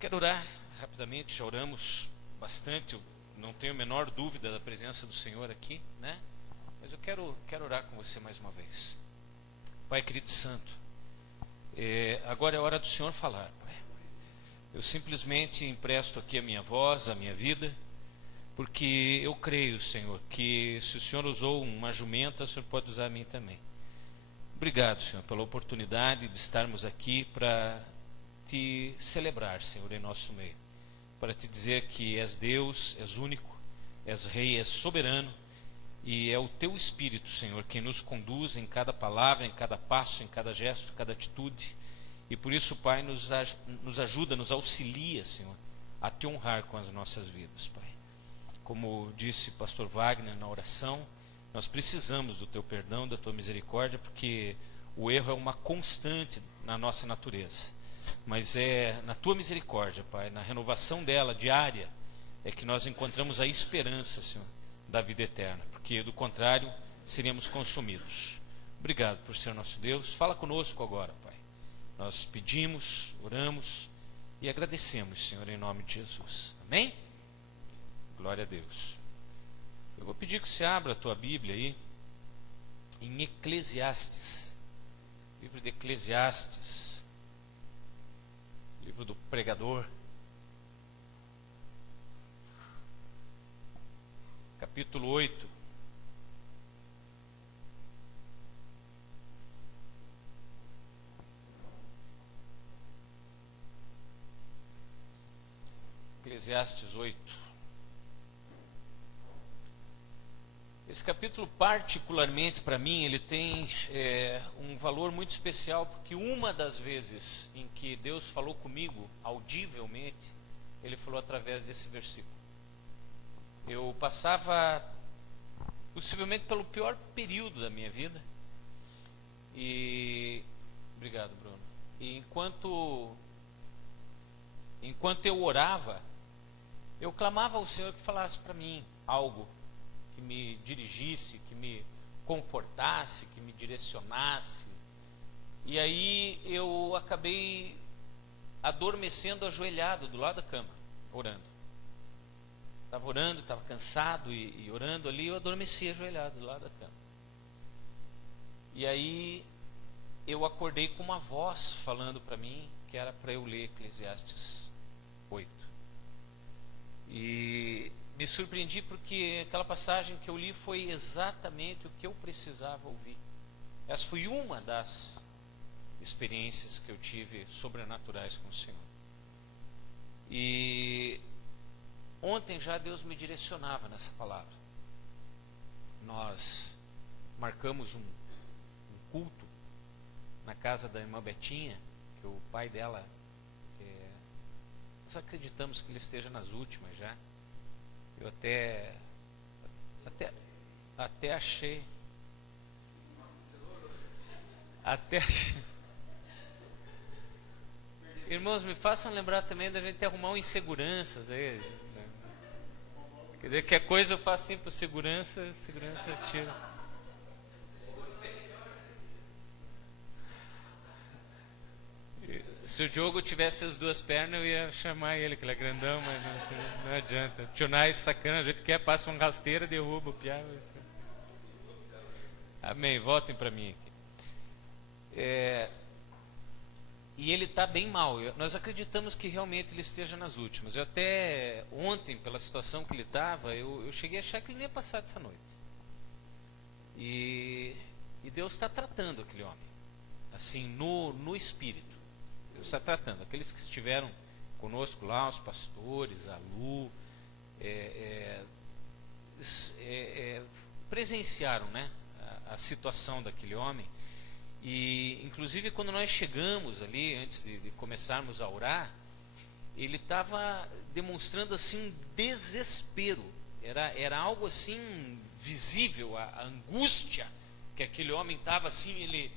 Quero orar rapidamente, já oramos bastante, eu não tenho a menor dúvida da presença do Senhor aqui, né? Mas eu quero orar com você mais uma vez. Pai querido santo, agora é a hora do Senhor falar, Pai. Eu simplesmente empresto aqui a minha voz, a minha vida, porque eu creio, Senhor, que se o Senhor usou uma jumenta, o Senhor pode usar a mim também. Obrigado, Senhor, pela oportunidade de estarmos aqui para te celebrar, Senhor, em nosso meio, para te dizer que és Deus, és único, és Rei, és soberano, e é o Teu Espírito, Senhor, quem nos conduz em cada palavra, em cada passo, em cada gesto, cada atitude, e por isso, Pai, nos ajuda, nos auxilia, Senhor, a Te honrar com as nossas vidas, Pai. Como disse o pastor Wagner na oração, nós precisamos do Teu perdão, da Tua misericórdia, porque o erro é uma constante na nossa natureza. Mas é na Tua misericórdia, Pai, na renovação dela diária, é que nós encontramos a esperança, Senhor, da vida eterna, porque do contrário seríamos consumidos. Obrigado por ser nosso Deus. Fala conosco agora, Pai. Nós pedimos, oramos e agradecemos, Senhor, em nome de Jesus. Amém? Glória a Deus. Eu vou pedir que você abra a tua Bíblia aí em Eclesiastes, livro de Eclesiastes, livro do pregador, capítulo 8. Eclesiastes 8. Esse capítulo, particularmente para mim, ele tem um valor muito especial, porque uma das vezes em que Deus falou comigo audivelmente, Ele falou através desse versículo. Eu passava possivelmente pelo pior período da minha vida, e obrigado, Bruno. E enquanto eu orava, eu clamava ao Senhor que falasse para mim algo, que me dirigisse, que me confortasse, que me direcionasse. E aí eu acabei adormecendo ajoelhado do lado da cama, orando. Estava orando, estava cansado e orando ali, eu adormeci ajoelhado do lado da cama. E aí eu acordei com uma voz falando para mim que era para eu ler Eclesiastes 8. E me surpreendi porque aquela passagem que eu li foi exatamente o que eu precisava ouvir. Essa foi uma das experiências que eu tive sobrenaturais com o Senhor. E ontem já Deus me direcionava nessa palavra. Nós marcamos um culto na casa da irmã Betinha, que o pai dela, nós acreditamos que ele esteja nas últimas já. Eu até achei. Irmãos, me façam lembrar também da gente arrumar um inseguranças aí. Quer dizer, que a coisa eu faço assim por segurança tira. Se o Diogo tivesse as duas pernas, eu ia chamar ele, que ele é grandão, mas não adianta. Tchunai sacana, a gente quer, passa uma rasteira, derruba o piá. Amém, voltem para mim aqui. E ele está bem mal. Nós acreditamos que realmente ele esteja nas últimas. Eu até ontem, pela situação que ele estava, eu cheguei a achar que ele não ia passar dessa noite. E Deus está tratando aquele homem, assim, no espírito. Deus está tratando. Aqueles que estiveram conosco lá, os pastores, a Lu, presenciaram, né, a situação daquele homem. E inclusive quando nós chegamos ali, antes de começarmos a orar, ele estava demonstrando assim um desespero. Era algo assim visível, a angústia que aquele homem estava assim, ele,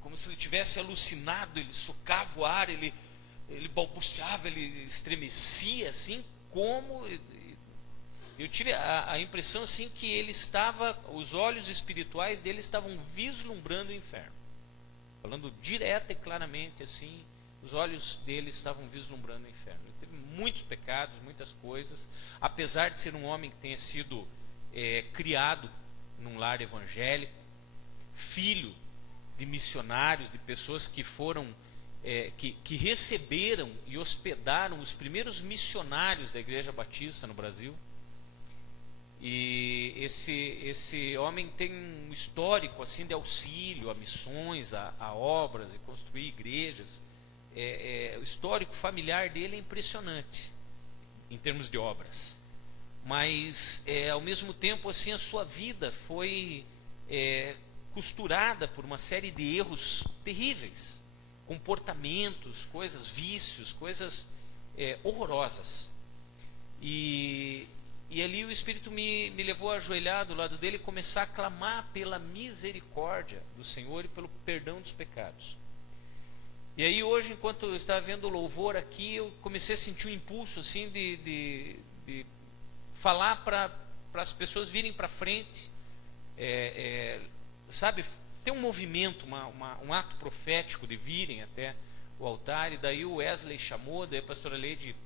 como se ele tivesse alucinado, ele socava o ar, ele balbuciava, ele estremecia assim, como eu tive a impressão assim que ele estava, os olhos espirituais dele estavam vislumbrando o inferno, falando direta e claramente assim, os olhos dele estavam vislumbrando o inferno. Ele teve muitos pecados, muitas coisas, apesar de ser um homem que tenha sido criado num lar evangélico, filho de missionários, de pessoas que foram, que receberam e hospedaram os primeiros missionários da Igreja Batista no Brasil. E esse homem tem um histórico assim de auxílio a missões, a obras e construir igrejas. O histórico familiar dele é impressionante em termos de obras, mas ao mesmo tempo assim a sua vida foi costurada por uma série de erros terríveis, comportamentos, coisas, vícios, coisas horrorosas. E ali o Espírito me levou a ajoelhar do lado dele e começar a clamar pela misericórdia do Senhor e pelo perdão dos pecados. E aí hoje, enquanto eu estava vendo o louvor aqui, eu comecei a sentir um impulso assim de falar para as pessoas virem para frente, sabe, ter um movimento, um ato profético de virem até o altar. E daí o Wesley chamou, daí a pastora Leide,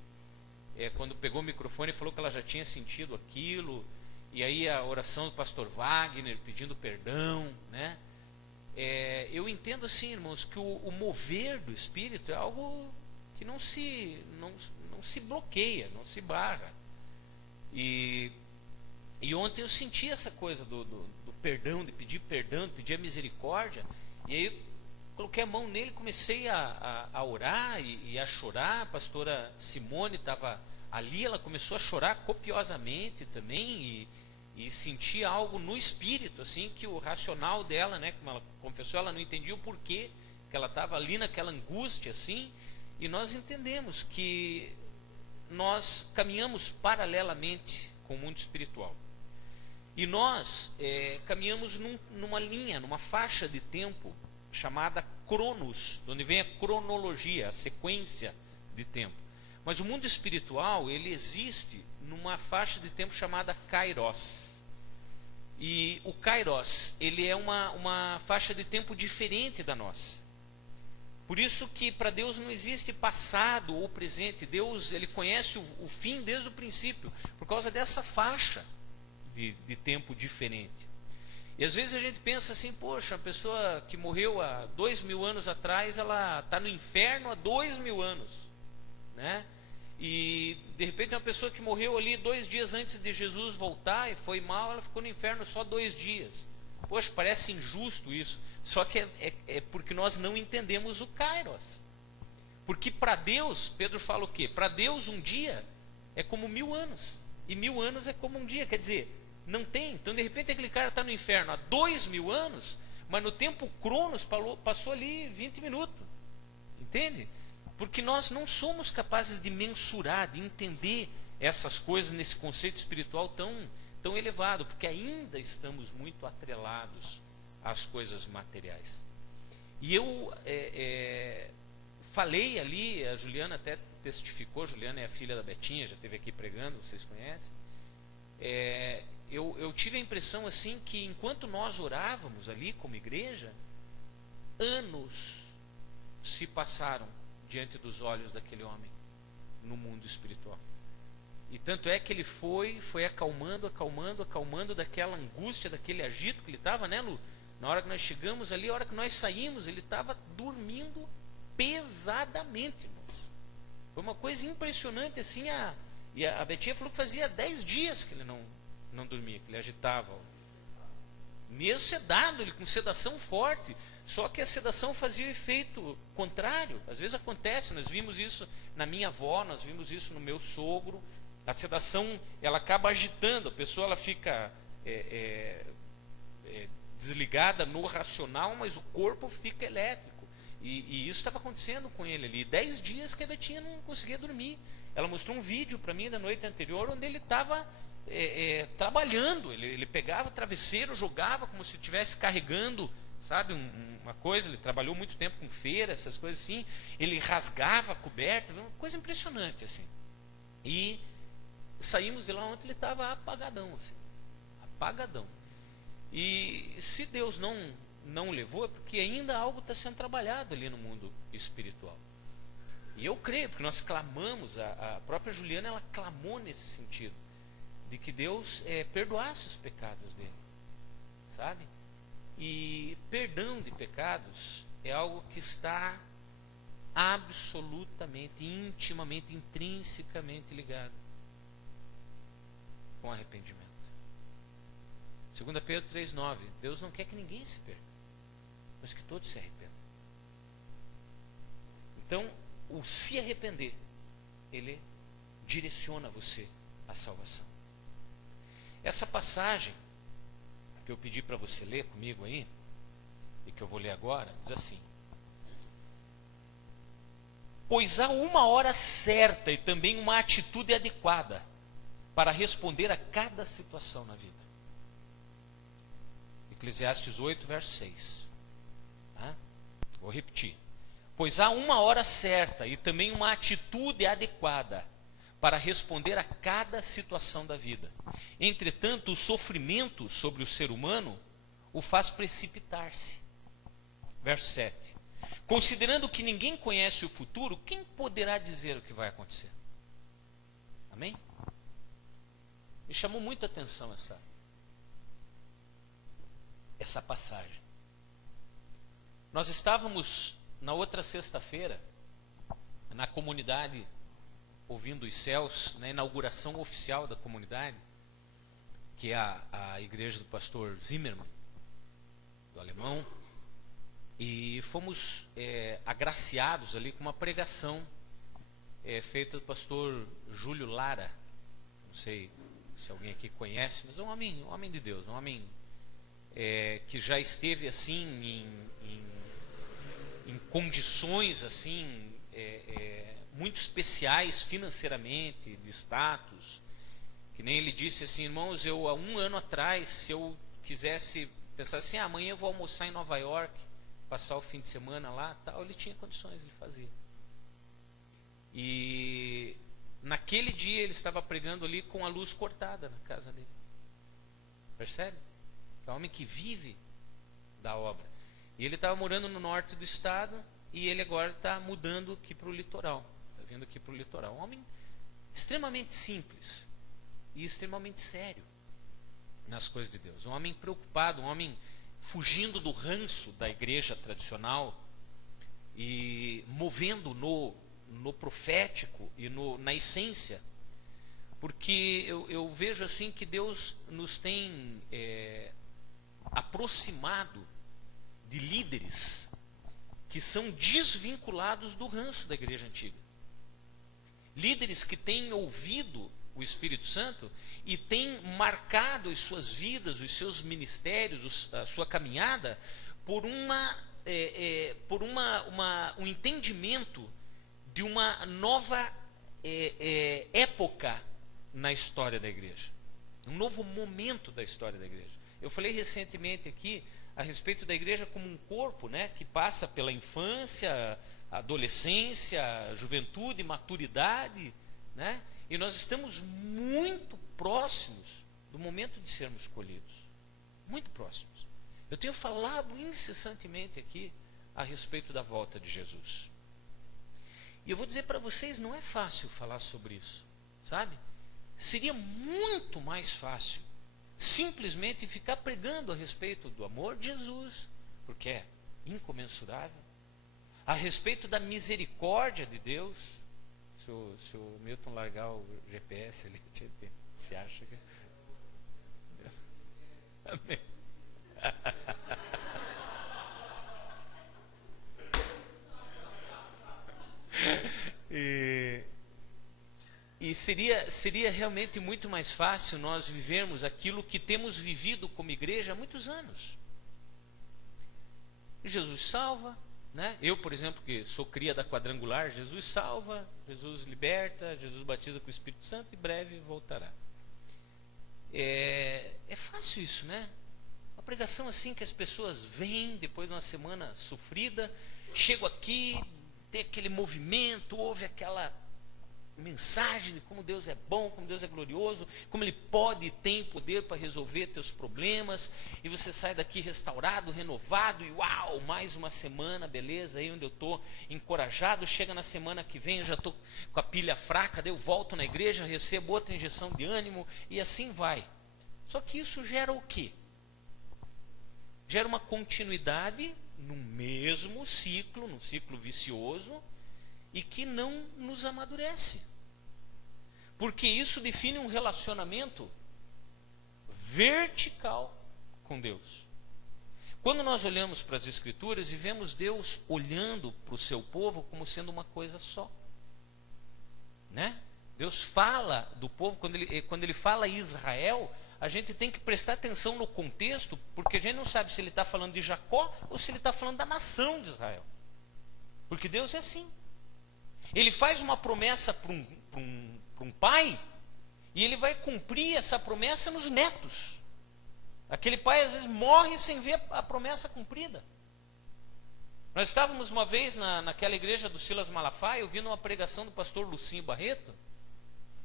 quando pegou o microfone, falou que ela já tinha sentido aquilo. E aí a oração do pastor Wagner pedindo perdão, né? Eu entendo assim, irmãos, que o mover do Espírito é algo que não se bloqueia, não se barra. E ontem eu senti essa coisa do perdão, de pedir a misericórdia. E aí eu coloquei a mão nele, comecei a orar e a chorar. A pastora Simone estava ali, ela começou a chorar copiosamente também, e sentia algo no espírito, assim, que o racional dela, né, como ela confessou, ela não entendia o porquê que ela estava ali naquela angústia, assim. E nós entendemos que nós caminhamos paralelamente com o mundo espiritual. E nós caminhamos numa linha, numa faixa de tempo chamada Cronos, de onde vem a cronologia, a sequência de tempo. Mas o mundo espiritual, ele existe numa faixa de tempo chamada Kairos. E o Kairos, ele é uma faixa de tempo diferente da nossa. Por isso que para Deus não existe passado ou presente. Deus, ele conhece o fim desde o princípio, por causa dessa faixa de tempo diferente. E às vezes a gente pensa assim, poxa, a pessoa que morreu há 2000 anos atrás, ela está no inferno há 2000 anos, né? E de repente uma pessoa que morreu ali 2 dias antes de Jesus voltar e foi mal, ela ficou no inferno só 2 dias. Poxa, parece injusto isso. Só que é porque nós não entendemos o Kairos. Porque para Deus, Pedro fala o quê? Para Deus um dia é como 1000 anos. E 1000 anos é como um dia. Quer dizer, não tem. Então de repente aquele cara está no inferno há 2000 anos, mas no tempo Cronos passou ali 20 minutos. Entende? Porque nós não somos capazes de mensurar, de entender essas coisas nesse conceito espiritual tão elevado, porque ainda estamos muito atrelados às coisas materiais. E eu falei ali, a Juliana até testificou, a Juliana é a filha da Betinha, já esteve aqui pregando, vocês conhecem. Eu tive a impressão assim que enquanto nós orávamos ali como igreja, anos se passaram diante dos olhos daquele homem no mundo espiritual. E tanto é que ele foi acalmando daquela angústia, daquele agito que ele estava, né, Lu? Na hora que nós chegamos ali, a hora que nós saímos, ele estava dormindo pesadamente, irmãos. Foi uma coisa impressionante assim. E a Betinha falou que fazia 10 dias que ele não dormia, que ele agitava. Mesmo sedado, ele com sedação forte. Só que a sedação fazia o efeito contrário. Às vezes acontece, nós vimos isso na minha avó, nós vimos isso no meu sogro. A sedação, ela acaba agitando, a pessoa ela fica desligada no racional, mas o corpo fica elétrico. E isso estava acontecendo com ele ali. 10 dias que a Betinha não conseguia dormir. Ela mostrou um vídeo para mim da noite anterior, onde ele estava trabalhando. Ele pegava o travesseiro, jogava como se estivesse carregando, sabe, uma coisa. Ele trabalhou muito tempo com feira, essas coisas assim. Ele rasgava a coberta, uma coisa impressionante assim. E saímos de lá ontem, ele estava apagadão, assim, apagadão. E se Deus não levou, é porque ainda algo está sendo trabalhado ali no mundo espiritual. eu creio, porque nós clamamos, a própria Juliana, ela clamou nesse sentido, de que Deus perdoasse os pecados dele, sabe? E perdão de pecados é algo que está absolutamente, intimamente, intrinsecamente ligado com arrependimento. 2 Pedro 3,9: Deus não quer que ninguém se perca, mas que todos se arrependam. Então, o se arrepender, ele direciona você à salvação. Essa passagem que eu pedi para você ler comigo aí, e que eu vou ler agora, diz assim: pois há uma hora certa e também uma atitude adequada para responder a cada situação na vida. Eclesiastes 8, verso 6. Vou repetir. Pois há uma hora certa e também uma atitude adequada para responder a cada situação da vida. Entretanto, o sofrimento sobre o ser humano o faz precipitar-se. Verso 7. Considerando que ninguém conhece o futuro, quem poderá dizer o que vai acontecer? Amém? Me chamou muito a atenção essa passagem. Nós estávamos na outra sexta-feira na comunidade Ouvindo os Céus, na inauguração oficial da comunidade, que é a igreja do pastor Zimmermann, do alemão, e fomos agraciados ali com uma pregação feita do pastor Júlio Lara. Não sei se alguém aqui conhece, mas é um homem de Deus, um homem que já esteve assim em condições assim muito especiais financeiramente, de status, que nem ele disse assim: irmãos, eu há um ano atrás, se eu quisesse pensar assim, amanhã eu vou almoçar em Nova York, passar o fim de semana lá, tal, ele tinha condições de fazer. E naquele dia ele estava pregando ali com a luz cortada na casa dele. Percebe? É um homem que vive da obra. E ele estava morando no norte do estado, e ele agora está mudando aqui para o litoral. Está vindo aqui para o litoral. Um homem extremamente simples e extremamente sério nas coisas de Deus. Um homem preocupado, um homem fugindo do ranço da igreja tradicional e movendo no profético e na essência. Porque eu vejo assim que Deus nos tem aproximado de líderes que são desvinculados do ranço da igreja antiga. Líderes que têm ouvido o Espírito Santo e têm marcado as suas vidas, os seus ministérios, a sua caminhada por um entendimento de uma nova época na história da igreja, um novo momento da história da igreja. Eu falei recentemente aqui a respeito da igreja como um corpo, né, que passa pela infância, adolescência, juventude, maturidade, né? E nós estamos muito próximos do momento de sermos escolhidos. Muito próximos. Eu tenho falado incessantemente aqui a respeito da volta de Jesus. E eu vou dizer para vocês, não é fácil falar sobre isso, sabe? Seria muito mais fácil simplesmente ficar pregando a respeito do amor de Jesus, porque é incomensurável, a respeito da misericórdia de Deus. Se o Milton largar o GPS ali, você acha que... Amém. E seria realmente muito mais fácil nós vivermos aquilo que temos vivido como igreja há muitos anos. Jesus salva, né? Eu, por exemplo, que sou cria da Quadrangular, Jesus salva, Jesus liberta, Jesus batiza com o Espírito Santo e breve voltará. É fácil isso, né? Uma pregação assim que as pessoas vêm depois de uma semana sofrida, chegam aqui, tem aquele movimento, houve aquela mensagem de como Deus é bom, como Deus é glorioso, como Ele pode e tem poder para resolver teus problemas, e você sai daqui restaurado, renovado, e uau, mais uma semana, beleza, aí onde eu estou encorajado, chega na semana que vem, eu já estou com a pilha fraca, daí eu volto na igreja, recebo outra injeção de ânimo, e assim vai. Só que isso gera o quê? Gera uma continuidade no mesmo ciclo, num ciclo vicioso, e que não nos amadurece. Porque isso define um relacionamento vertical com Deus. Quando nós olhamos para as Escrituras e vemos Deus olhando para o seu povo como sendo uma coisa só, né? Deus fala do povo, quando ele fala Israel, a gente tem que prestar atenção no contexto, porque a gente não sabe se ele está falando de Jacó ou se ele está falando da nação de Israel. Porque Deus é assim. Ele faz uma promessa para um pai, e ele vai cumprir essa promessa nos netos. Aquele pai às vezes morre sem ver a promessa cumprida. Nós estávamos uma vez naquela igreja do Silas Malafaia, ouvindo uma pregação do pastor Lucinho Barreto,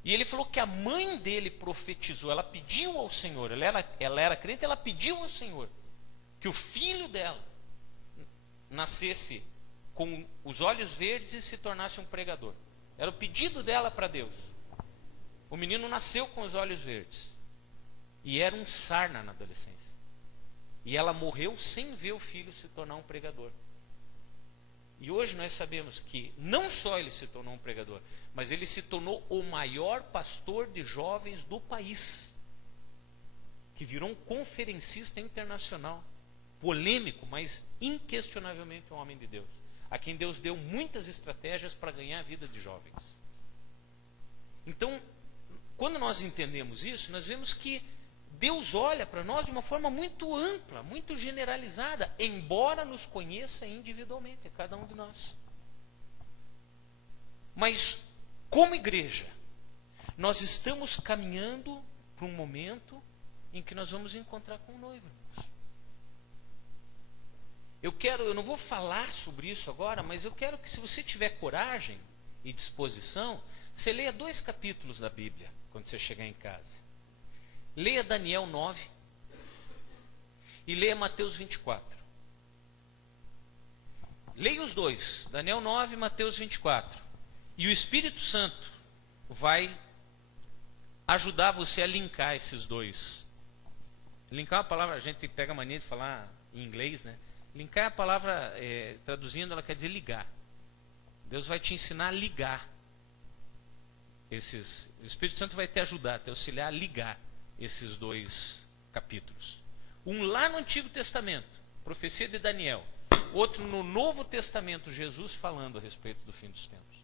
e ele falou que a mãe dele profetizou, ela pediu ao Senhor, ela era crente, ela pediu ao Senhor que o filho dela nascesse com os olhos verdes e se tornasse um pregador. Era o pedido dela para Deus. O menino nasceu com os olhos verdes e era um sarna na adolescência. E ela morreu sem ver o filho se tornar um pregador. E hoje nós sabemos que não só ele se tornou um pregador, mas ele se tornou o maior pastor de jovens do país, que virou um conferencista internacional, polêmico, mas inquestionavelmente um homem de Deus, a quem Deus deu muitas estratégias para ganhar a vida de jovens. Então, quando nós entendemos isso, nós vemos que Deus olha para nós de uma forma muito ampla, muito generalizada, embora nos conheça individualmente, cada um de nós. Mas, como igreja, nós estamos caminhando para um momento em que nós vamos encontrar com o noivo. Eu não vou falar sobre isso agora, mas eu quero que, se você tiver coragem e disposição, você leia 2 capítulos da Bíblia, quando você chegar em casa. Leia Daniel 9 e leia Mateus 24. Leia os dois, Daniel 9 e Mateus 24. E o Espírito Santo vai ajudar você a linkar esses dois. Linkar é uma palavra, a gente pega a mania de falar em inglês, né? Linkar é a palavra, traduzindo, ela quer dizer ligar. Deus vai te ensinar a ligar o Espírito Santo vai te ajudar, te auxiliar a ligar esses 2 capítulos. Um lá no Antigo Testamento, profecia de Daniel. Outro no Novo Testamento, Jesus falando a respeito do fim dos tempos.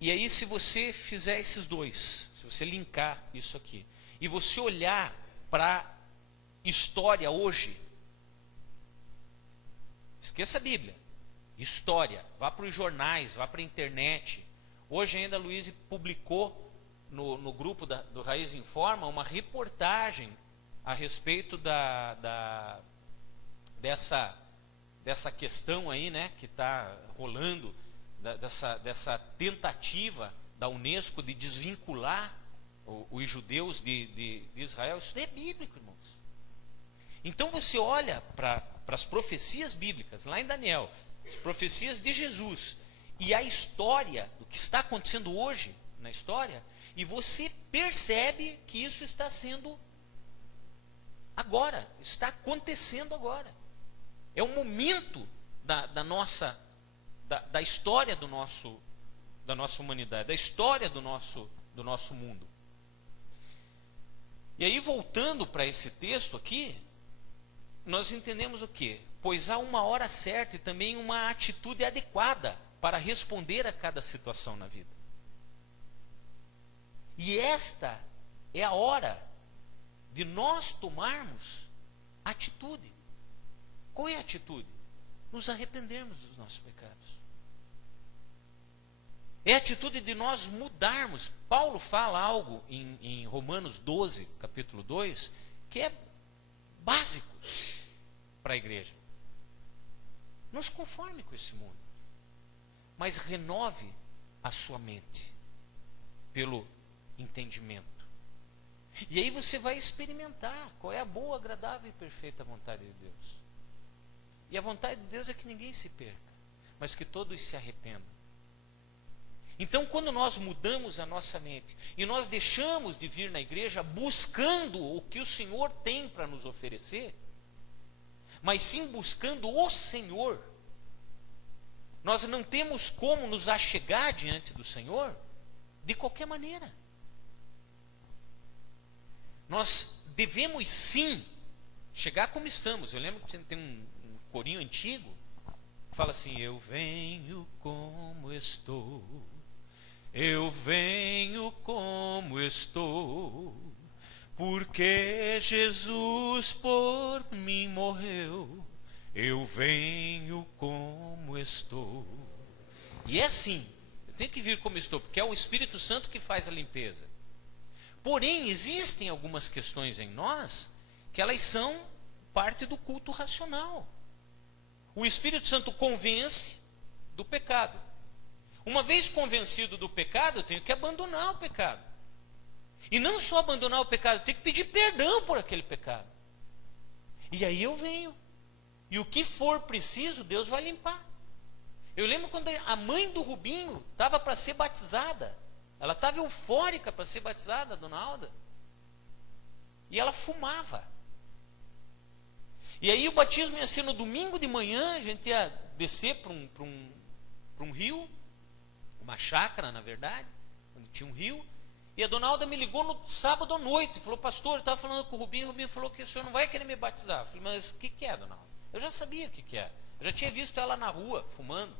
E aí, se você fizer esses 2, se você linkar isso aqui, e você olhar para a história hoje, esqueça a Bíblia, história, vá para os jornais, vá para a internet. Hoje ainda a Luísa publicou no grupo do Raiz Informa uma reportagem a respeito dessa questão aí, né, que está rolando, dessa tentativa da Unesco de desvincular os judeus de Israel. Isso é bíblico, irmãos. Então você olha para as profecias bíblicas, lá em Daniel, as profecias de Jesus, e a história, do que está acontecendo hoje na história, e você percebe que isso está sendo agora, está acontecendo agora. É o momento da história da nossa humanidade, da história do nosso mundo. E aí, voltando para esse texto aqui, nós entendemos o quê? Pois há uma hora certa e também uma atitude adequada para responder a cada situação na vida. E esta é a hora de nós tomarmos atitude. Qual é a atitude? Nos arrependermos dos nossos pecados. É a atitude de nós mudarmos. Paulo fala algo em Romanos 12, capítulo 2, que é básico para a igreja. Não se conforme com esse mundo. mas renove a sua mente pelo entendimento. E aí você vai experimentar qual é a boa, agradável e perfeita vontade de Deus. E a vontade de Deus é que ninguém se perca, mas que todos se arrependam. Então, quando nós mudamos a nossa mente e nós deixamos de vir na igreja buscando o que o Senhor tem para nos oferecer, mas sim buscando o Senhor, nós não temos como nos achegar diante do Senhor de qualquer maneira. Nós devemos sim chegar como estamos. Eu lembro que tem um corinho antigo que fala assim: eu venho como estou, eu venho como estou, porque Jesus por mim morreu, eu venho como estou. E é assim, eu tenho que vir como estou, porque é o Espírito Santo que faz a limpeza. Porém, existem algumas questões em nós que elas são parte do culto racional. O Espírito Santo convence do pecado. Uma vez convencido do pecado, eu tenho que abandonar o pecado. E não só abandonar o pecado, eu tenho que pedir perdão por aquele pecado. E aí eu venho. E o que for preciso, Deus vai limpar. Eu lembro quando a mãe do Rubinho estava para ser batizada. Ela estava eufórica para ser batizada, a dona Alda. E ela fumava. E aí o batismo ia ser no domingo de manhã, a gente ia descer para um rio, uma chácara, na verdade, onde tinha um rio. E a dona Alda me ligou no sábado à noite e falou: pastor, eu estava falando com o Rubinho falou que o senhor não vai querer me batizar. Eu falei: mas o que é, dona Alda? Eu já sabia o que é. Eu já tinha visto ela na rua, fumando.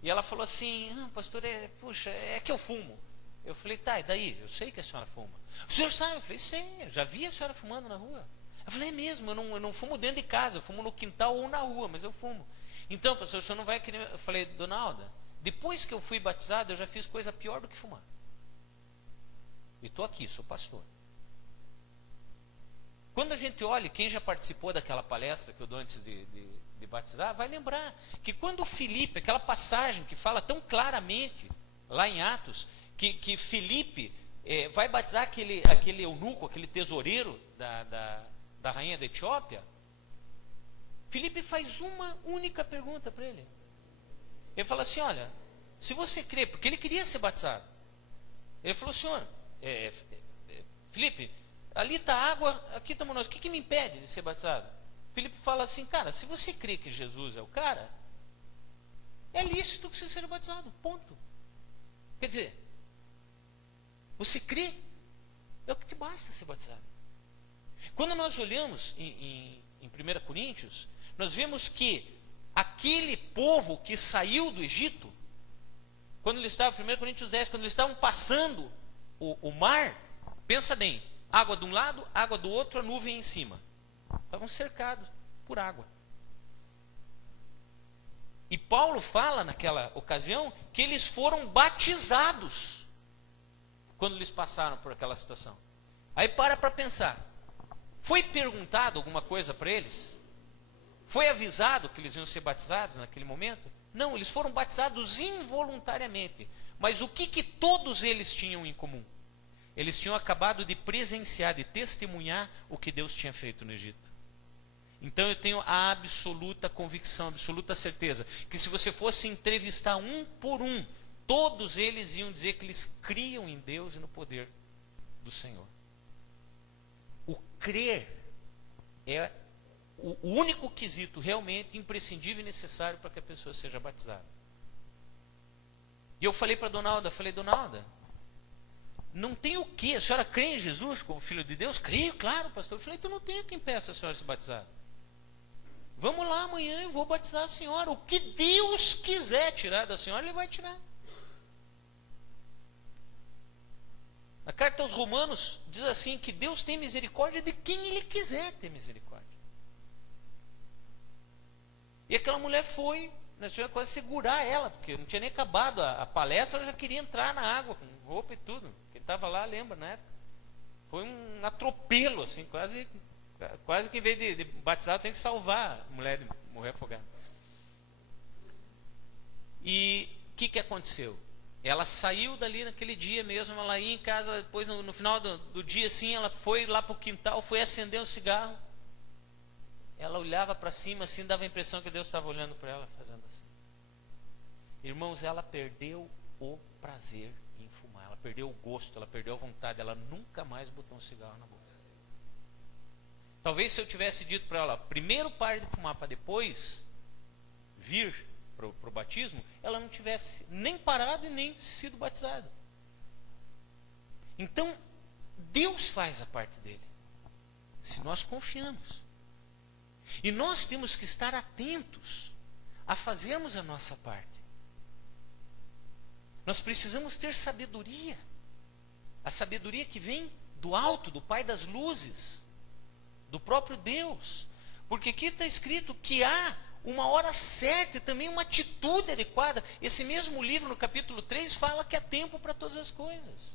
E ela falou assim: pastor, puxa, é que eu fumo. Eu falei: tá, e daí? Eu sei que a senhora fuma. O senhor sabe? Eu falei: sei, eu já vi a senhora fumando na rua. Eu falei: é mesmo, eu não fumo dentro de casa, eu fumo no quintal ou na rua, mas eu fumo. Então, pastor, o senhor não vai querer... Eu falei: dona Alda, depois que eu fui batizado, eu já fiz coisa pior do que fumar. E estou aqui, sou pastor. Quando a gente olha, quem já participou daquela palestra que eu dou antes de batizar, vai lembrar que quando Filipe, aquela passagem que fala tão claramente, lá em Atos, que Filipe vai batizar aquele eunuco, aquele tesoureiro da rainha da Etiópia, Filipe faz uma única pergunta para ele. Ele fala assim: olha, se você crê, porque ele queria ser batizado. Ele falou: senhor, Filipe, ali está a água, aqui estamos nós, o que me impede de ser batizado? Filipe fala assim: cara, se você crê que Jesus é o cara, é lícito que você seja batizado, ponto. Quer dizer, você crê, é o que te basta ser batizado. Quando nós olhamos em 1 Coríntios, nós vemos que aquele povo que saiu do Egito, quando eles estavam, 1 Coríntios 10, quando eles estavam passando o mar, pensa bem, água de um lado, água do outro, a nuvem em cima. Estavam cercados por água. E Paulo fala naquela ocasião que eles foram batizados quando eles passaram por aquela situação. Aí para pensar. Foi perguntado alguma coisa para eles? Foi avisado que eles iam ser batizados naquele momento? Não, eles foram batizados involuntariamente. Mas o que todos eles tinham em comum? Eles tinham acabado de presenciar, de testemunhar o que Deus tinha feito no Egito. Então eu tenho a absoluta convicção, a absoluta certeza, que se você fosse entrevistar um por um, todos eles iam dizer que eles criam em Deus e no poder do Senhor. O crer é o único quesito realmente imprescindível e necessário para que a pessoa seja batizada. E eu falei para Dona Alda, Dona Alda, não tem o que, a senhora crê em Jesus como Filho de Deus? Creio, claro, pastor. Eu falei: então não tem o que impeça a senhora de se batizar. Vamos lá amanhã, eu vou batizar a senhora. O que Deus quiser tirar da senhora, Ele vai tirar. A carta aos Romanos diz assim, que Deus tem misericórdia de quem Ele quiser ter misericórdia. E aquela mulher foi, nós tivemos quase segurar ela, porque não tinha nem acabado a palestra, ela já queria entrar na água, com roupa e tudo. Quem estava lá lembra, né? Foi um atropelo, assim, quase que em vez de batizar, tem que salvar a mulher de morrer afogada. E o que aconteceu? Ela saiu dali naquele dia mesmo, ela ia em casa, depois no final do dia assim, ela foi lá para o quintal, foi acender um cigarro. Ela olhava para cima assim, dava a impressão que Deus estava olhando para ela, fazendo assim. Irmãos, ela perdeu o prazer em fumar, ela perdeu o gosto, ela perdeu a vontade, ela nunca mais botou um cigarro na boca. Talvez se eu tivesse dito para ela, primeiro pare de fumar para depois vir para o batismo, ela não tivesse nem parado e nem sido batizada. Então, Deus faz a parte dele, se nós confiamos. E nós temos que estar atentos a fazermos a nossa parte. Nós precisamos ter sabedoria, a sabedoria que vem do alto, do Pai das luzes, do próprio Deus, porque aqui está escrito que há uma hora certa e também uma atitude adequada. Esse mesmo livro, no capítulo 3, fala que há tempo para todas as coisas.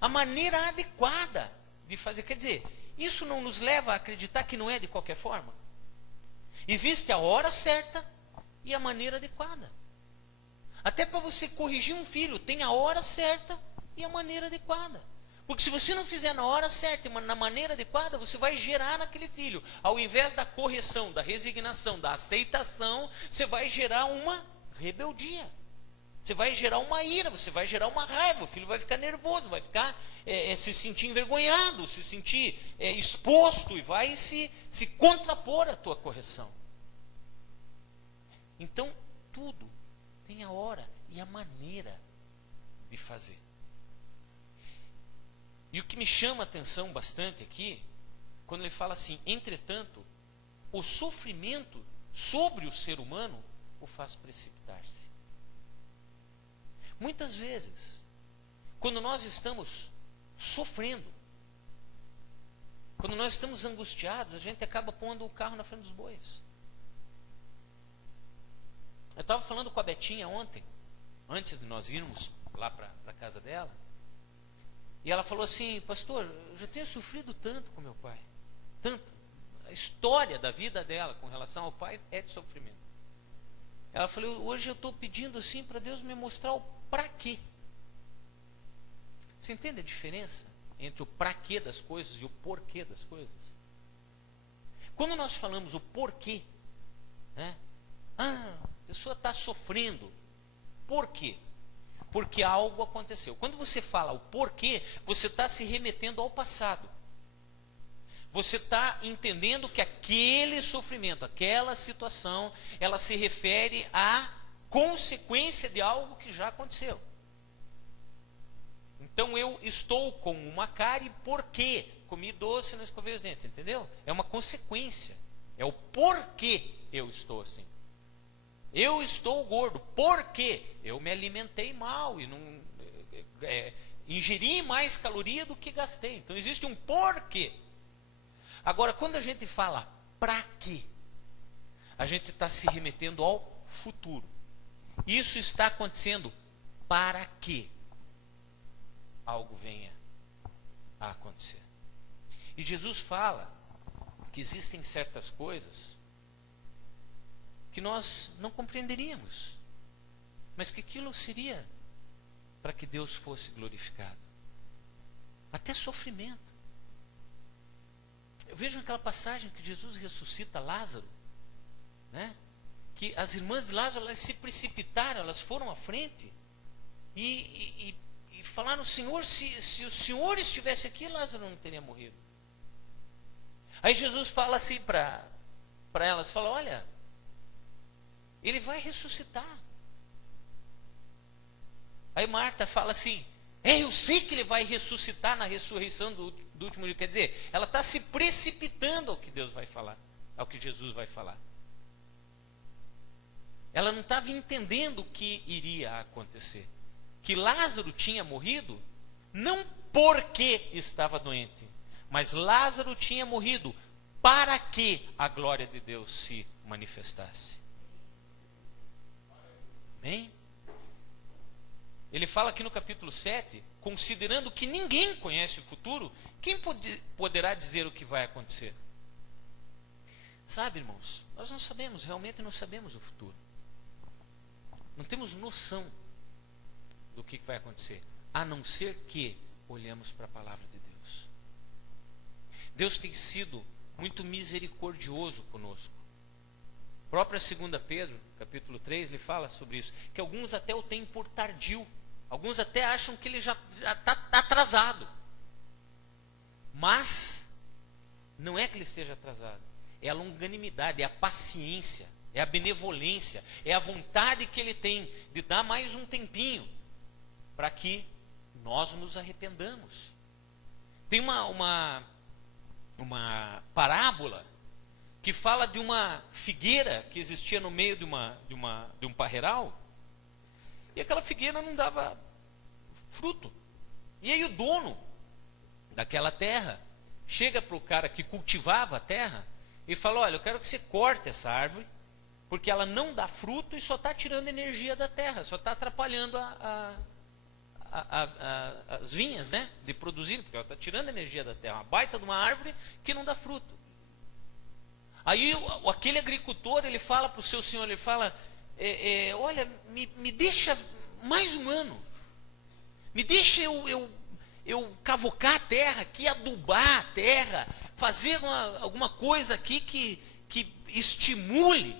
A maneira adequada de fazer, quer dizer, isso não nos leva a acreditar que não é de qualquer forma. Existe a hora certa e a maneira adequada. Até para você corrigir um filho, tem a hora certa e a maneira adequada. Porque se você não fizer na hora certa e na maneira adequada, você vai gerar naquele filho, ao invés da correção, da resignação, da aceitação, você vai gerar uma rebeldia. Você vai gerar uma ira, você vai gerar uma raiva, o filho vai ficar nervoso, vai ficar se sentir envergonhado, se sentir exposto e vai se contrapor à tua correção. Então, tudo tem a hora e a maneira de fazer. E o que me chama a atenção bastante aqui, quando ele fala assim, entretanto, o sofrimento sobre o ser humano o faz precipitar-se. Muitas vezes, quando nós estamos sofrendo, quando nós estamos angustiados, a gente acaba pondo o carro na frente dos bois. Eu estava falando com a Betinha ontem, antes de nós irmos lá para a casa dela, e ela falou assim, pastor, eu já tenho sofrido tanto com meu pai, tanto. A história da vida dela com relação ao pai é de sofrimento. Ela falou, hoje eu estou pedindo assim para Deus me mostrar o para quê. Você entende a diferença entre o para quê das coisas e o porquê das coisas? Quando nós falamos o porquê, né? A pessoa está sofrendo. Por quê? Porque algo aconteceu. Quando você fala o porquê, você está se remetendo ao passado. Você está entendendo que aquele sofrimento, aquela situação, ela se refere à consequência de algo que já aconteceu. Então eu estou com uma cárie porque comi doce e não escovei os dentes, entendeu? É uma consequência. É o porquê eu estou assim. Eu estou gordo porque eu me alimentei mal e não ingeri mais caloria do que gastei. Então existe um porquê. Agora, quando a gente fala para quê, a gente está se remetendo ao futuro. Isso está acontecendo para que algo venha a acontecer. E Jesus fala que existem certas coisas que nós não compreenderíamos, mas que aquilo seria para que Deus fosse glorificado. Até sofrimento. Eu vejo aquela passagem que Jesus ressuscita Lázaro, né? Que as irmãs de Lázaro, elas se precipitaram, elas foram à frente e falaram, Senhor, se o Senhor estivesse aqui, Lázaro não teria morrido. Aí Jesus fala assim para elas, fala, olha, ele vai ressuscitar. Aí Marta fala assim, eu sei que ele vai ressuscitar na ressurreição do último dia. Quer dizer, ela está se precipitando ao que Deus vai falar, ao que Jesus vai falar. Ela não estava entendendo o que iria acontecer. Que Lázaro tinha morrido, não porque estava doente, mas Lázaro tinha morrido para que a glória de Deus se manifestasse. Amém? Ele fala aqui no capítulo 7, considerando que ninguém conhece o futuro, quem poderá dizer o que vai acontecer? Sabe, irmãos, nós não sabemos, realmente não sabemos o futuro. Não temos noção do que vai acontecer, a não ser que olhemos para a palavra de Deus. Deus tem sido muito misericordioso conosco. A própria 2 Pedro, capítulo 3, ele fala sobre isso, que alguns até o têm por tardio. Alguns até acham que ele já está atrasado. Mas não é que ele esteja atrasado. É a longanimidade, é a paciência, é a benevolência, é a vontade que ele tem de dar mais um tempinho para que nós nos arrependamos. Tem uma parábola que fala de uma figueira que existia no meio de um parreiral, e aquela figueira não dava fruto. E aí o dono daquela terra chega para o cara que cultivava a terra e fala: olha, eu quero que você corte essa árvore, porque ela não dá fruto e só está tirando energia da terra, só está atrapalhando as vinhas, né, de produzir, porque ela está tirando energia da terra. Uma baita de uma árvore que não dá fruto. Aí aquele agricultor, ele fala para o seu senhor, ele fala: olha, me deixa mais um ano, me deixa eu cavocar a terra aqui, adubar a terra, fazer alguma coisa aqui que estimule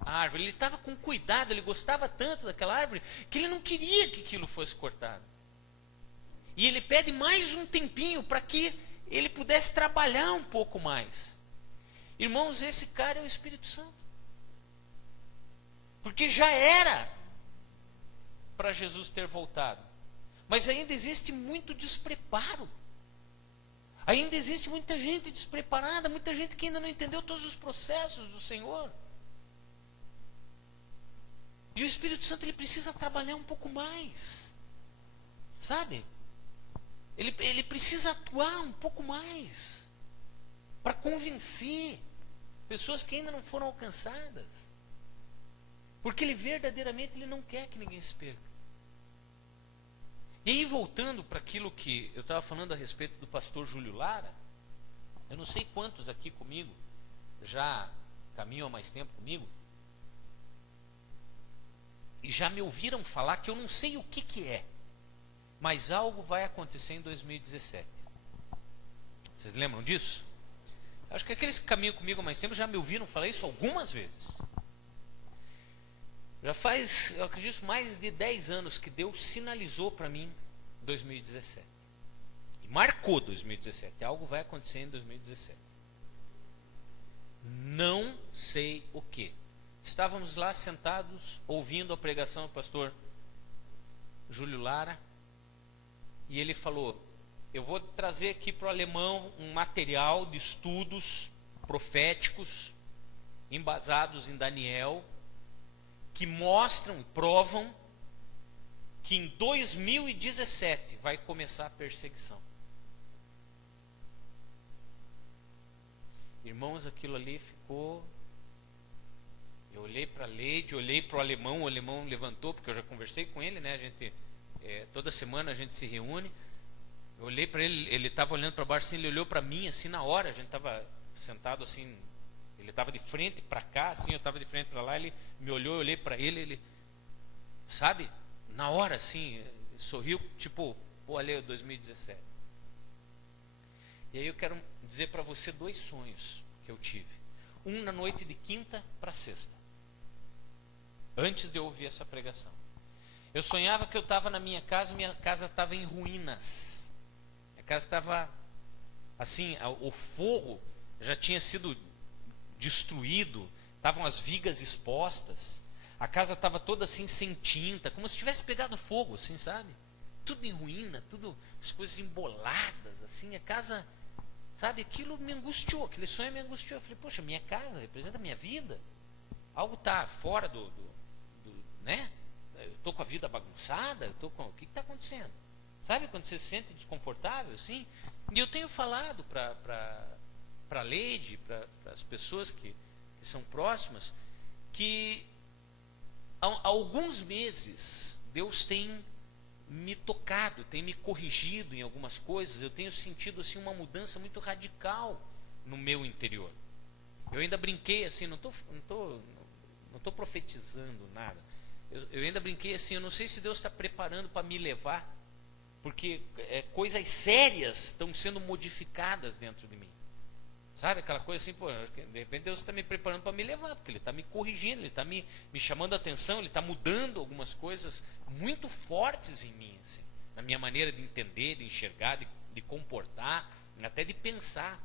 a árvore. Ele estava com cuidado, ele gostava tanto daquela árvore, que ele não queria que aquilo fosse cortado. E ele pede mais um tempinho para que ele pudesse trabalhar um pouco mais. Irmãos, esse cara é o Espírito Santo. Porque já era para Jesus ter voltado. Mas ainda existe muito despreparo. Ainda existe muita gente despreparada, muita gente que ainda não entendeu todos os processos do Senhor. E o Espírito Santo, ele precisa trabalhar um pouco mais. Sabe? Ele precisa atuar um pouco mais para convencer pessoas que ainda não foram alcançadas. Porque ele verdadeiramente ele não quer que ninguém se perca. E aí, voltando para aquilo que eu estava falando a respeito do pastor Júlio Lara, eu não sei quantos aqui comigo já caminham há mais tempo comigo e já me ouviram falar que eu não sei o que é, mas algo vai acontecer em 2017. Vocês lembram disso? Acho que aqueles que caminham comigo há mais tempo já me ouviram falar isso algumas vezes. Já faz, eu acredito, mais de 10 anos que Deus sinalizou para mim 2017. E marcou 2017. Algo vai acontecer em 2017. Não sei o que. Estávamos lá sentados, ouvindo a pregação do pastor Júlio Lara. E ele falou: eu vou trazer aqui para o alemão um material de estudos proféticos, embasados em Daniel, que mostram, provam que em 2017 vai começar a perseguição. Irmãos, aquilo ali ficou... Eu olhei para a Leide, olhei para o alemão levantou, porque eu já conversei com ele, né? A gente, toda semana a gente se reúne. Eu olhei para ele, ele estava olhando para baixo assim, ele olhou para mim assim na hora, a gente estava sentado assim, ele estava de frente para cá, assim, eu estava de frente para lá, ele me olhou, eu olhei para ele, ele, sabe, na hora assim, sorriu, tipo, pô, olha, 2017. E aí eu quero dizer para você 2 sonhos que eu tive. Um na noite de quinta para sexta, antes de eu ouvir essa pregação. Eu sonhava que eu estava na minha casa estava em ruínas. Minha casa estava, assim, o forro já tinha sido destruído, estavam as vigas expostas, a casa estava toda assim sem tinta, como se tivesse pegado fogo, assim, sabe? Tudo em ruína, tudo, as coisas emboladas, assim, a casa, sabe? Aquilo me angustiou, aquele sonho me angustiou. Eu falei, poxa, minha casa representa a minha vida, algo está fora do, né? Eu estou com a vida bagunçada, eu tô com, o que está acontecendo? Sabe quando você se sente desconfortável, assim? E eu tenho falado para a Leide, para as pessoas que são próximas, que há alguns meses Deus tem me tocado, tem me corrigido em algumas coisas. Eu tenho sentido assim uma mudança muito radical no meu interior. Eu ainda brinquei assim, não tô profetizando nada. eu ainda brinquei assim, eu não sei se Deus está preparando para me levar, porque coisas sérias estão sendo modificadas dentro de mim. Sabe aquela coisa assim, pô, de repente Deus está me preparando para me levar, porque Ele está me corrigindo, Ele está me chamando a atenção, Ele está mudando algumas coisas muito fortes em mim, assim, na minha maneira de entender, de enxergar, de comportar, até de pensar.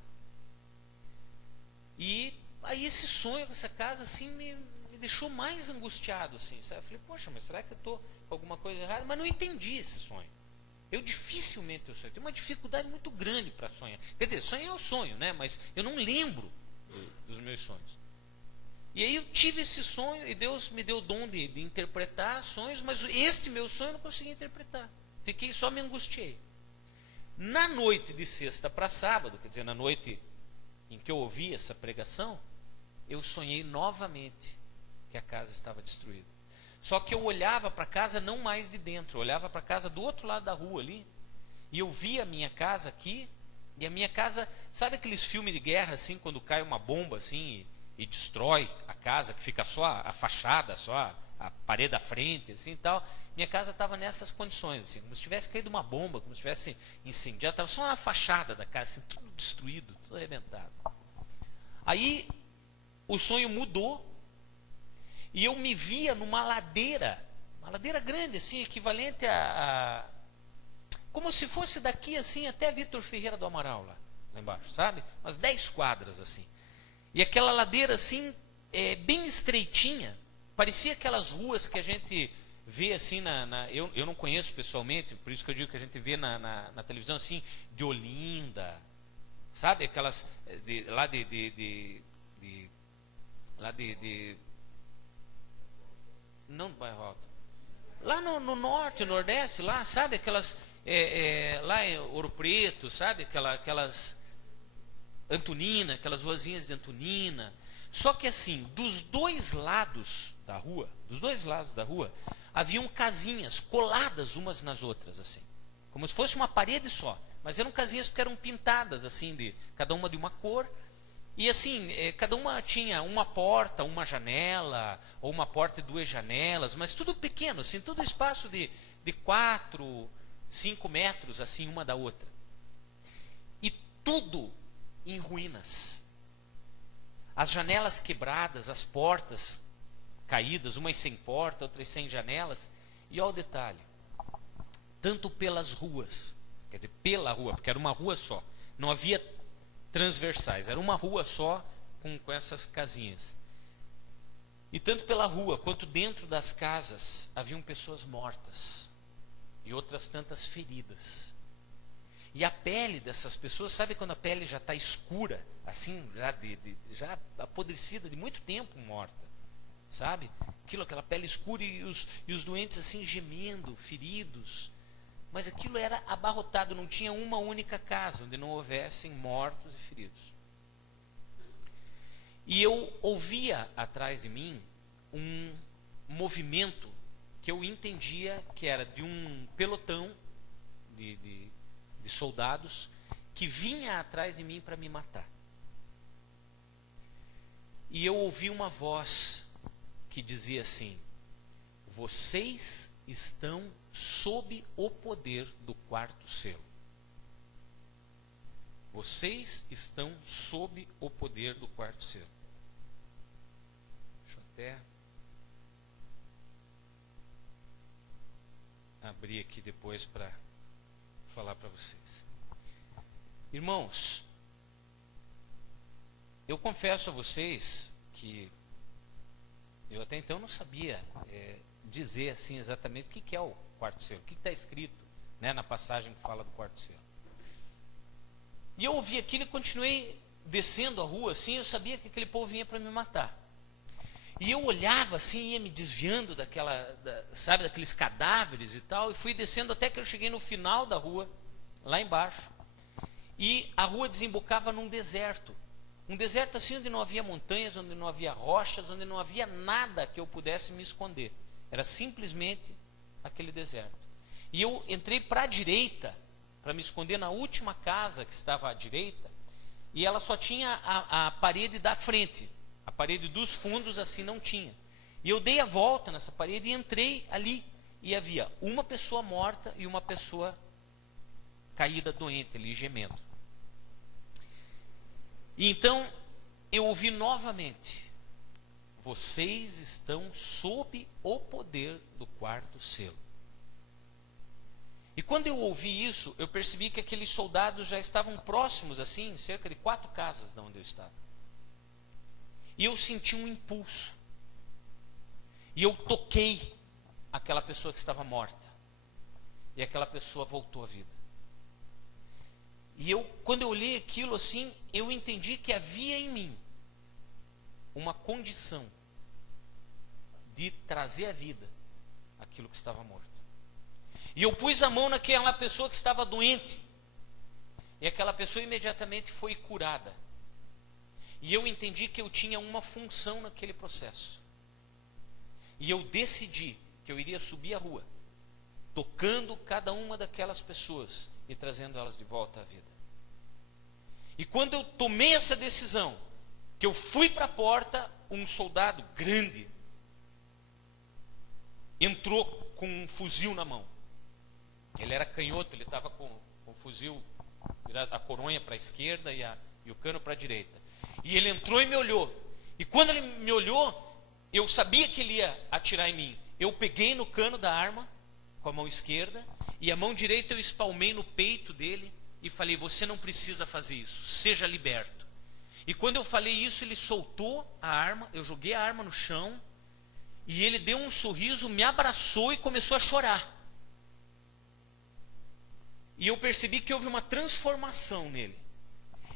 E aí esse sonho com essa casa assim me deixou mais angustiado, assim, sabe? Eu falei, poxa, mas será que eu estou com alguma coisa errada? Mas não entendi esse sonho. Eu dificilmente eu sonho. Tenho uma dificuldade muito grande para sonhar. Quer dizer, sonho é o sonho, né? Mas eu não lembro dos meus sonhos. E aí eu tive esse sonho e Deus me deu o dom de interpretar sonhos, mas este meu sonho eu não consegui interpretar. Fiquei, só me angustiei. Na noite de sexta para sábado, quer dizer, na noite em que eu ouvi essa pregação, eu sonhei novamente que a casa estava destruída. Só que eu olhava para a casa não mais de dentro, eu olhava para a casa do outro lado da rua ali, e eu via a minha casa aqui, e a minha casa, sabe aqueles filmes de guerra assim, quando cai uma bomba assim e destrói a casa, que fica só a fachada, só a parede da frente, assim e tal. Minha casa estava nessas condições, assim, como se tivesse caído uma bomba, como se tivesse incendiado, estava só uma fachada da casa, assim, tudo destruído, tudo arrebentado. Aí o sonho mudou, e eu me via numa ladeira, uma ladeira grande, assim, equivalente como se fosse daqui, assim, até Vitor Ferreira do Amaral, lá embaixo, sabe? Umas 10 quadras, assim. E aquela ladeira, assim, bem estreitinha, parecia aquelas ruas que a gente vê, assim, eu não conheço pessoalmente, por isso que eu digo que a gente vê na televisão, assim, de Olinda, sabe? Aquelas, lá não do bairro Alto, lá no norte, nordeste, lá, sabe, aquelas, lá em Ouro Preto, sabe, aquelas Antonina, aquelas ruazinhas de Antonina, só que assim, dos dois lados da rua, haviam casinhas coladas umas nas outras, assim, como se fosse uma parede só, mas eram casinhas porque eram pintadas, assim, cada uma de uma cor. E assim, cada uma tinha uma porta, uma janela, ou uma porta e 2 janelas, mas tudo pequeno, assim, todo espaço de 4, 5 metros, assim, uma da outra. E tudo em ruínas. As janelas quebradas, as portas caídas, umas sem porta, outras sem janelas. E olha o detalhe, tanto pelas ruas, quer dizer, pela rua, porque era uma rua só, não havia transversais, era uma rua só com essas casinhas. E tanto pela rua quanto dentro das casas haviam pessoas mortas e outras tantas feridas. E a pele dessas pessoas, sabe quando a pele já está escura, assim, já apodrecida de muito tempo morta, sabe? Aquela pele escura e os doentes assim gemendo, feridos. Mas aquilo era abarrotado, não tinha uma única casa onde não houvessem mortos e feridos. E eu ouvia atrás de mim um movimento que eu entendia que era de um pelotão de soldados que vinha atrás de mim para me matar. E eu ouvi uma voz que dizia assim: vocês estão sob o poder do 4º selo. Vocês estão sob o poder do 4º selo. Deixa eu até abrir aqui depois para falar para vocês. Irmãos, eu confesso a vocês que eu até então não sabia dizer assim exatamente o que é o 4º selo, o que está escrito, né, na passagem que fala do 4º selo. E eu ouvi aquilo e continuei descendo a rua assim, eu sabia que aquele povo vinha para me matar. E eu olhava assim, ia me desviando sabe, daqueles cadáveres e tal, e fui descendo até que eu cheguei no final da rua, lá embaixo. E a rua desembocava num deserto. Um deserto assim onde não havia montanhas, onde não havia rochas, onde não havia nada que eu pudesse me esconder. Era simplesmente aquele deserto. E eu entrei para a direita, para me esconder na última casa que estava à direita, e ela só tinha a parede da frente. A parede dos fundos assim não tinha. E eu dei a volta nessa parede e entrei ali. E havia uma pessoa morta e uma pessoa caída doente ali, gemendo. E então eu ouvi novamente: vocês estão sob o poder do quarto selo. E quando eu ouvi isso, eu percebi que aqueles soldados já estavam próximos, assim, cerca de 4 casas de onde eu estava. E eu senti um impulso. E eu toquei aquela pessoa que estava morta. E aquela pessoa voltou à vida. E quando eu olhei aquilo assim, eu entendi que havia em mim uma condição de trazer à vida aquilo que estava morto. E eu pus a mão naquela pessoa que estava doente. E aquela pessoa imediatamente foi curada. E eu entendi que eu tinha uma função naquele processo. E eu decidi que eu iria subir a rua, tocando cada uma daquelas pessoas e trazendo elas de volta à vida. E quando eu tomei essa decisão, que eu fui para a porta, um soldado grande entrou com um fuzil na mão. Ele era canhoto, ele estava com o fuzil, a coronha para a esquerda e o cano para a direita. E ele entrou e me olhou. E quando ele me olhou, eu sabia que ele ia atirar em mim. Eu peguei no cano da arma com a mão esquerda e a mão direita eu espalmei no peito dele e falei: você não precisa fazer isso, seja liberto. E quando eu falei isso, ele soltou a arma, eu joguei a arma no chão e ele deu um sorriso, me abraçou e começou a chorar. E eu percebi que houve uma transformação nele.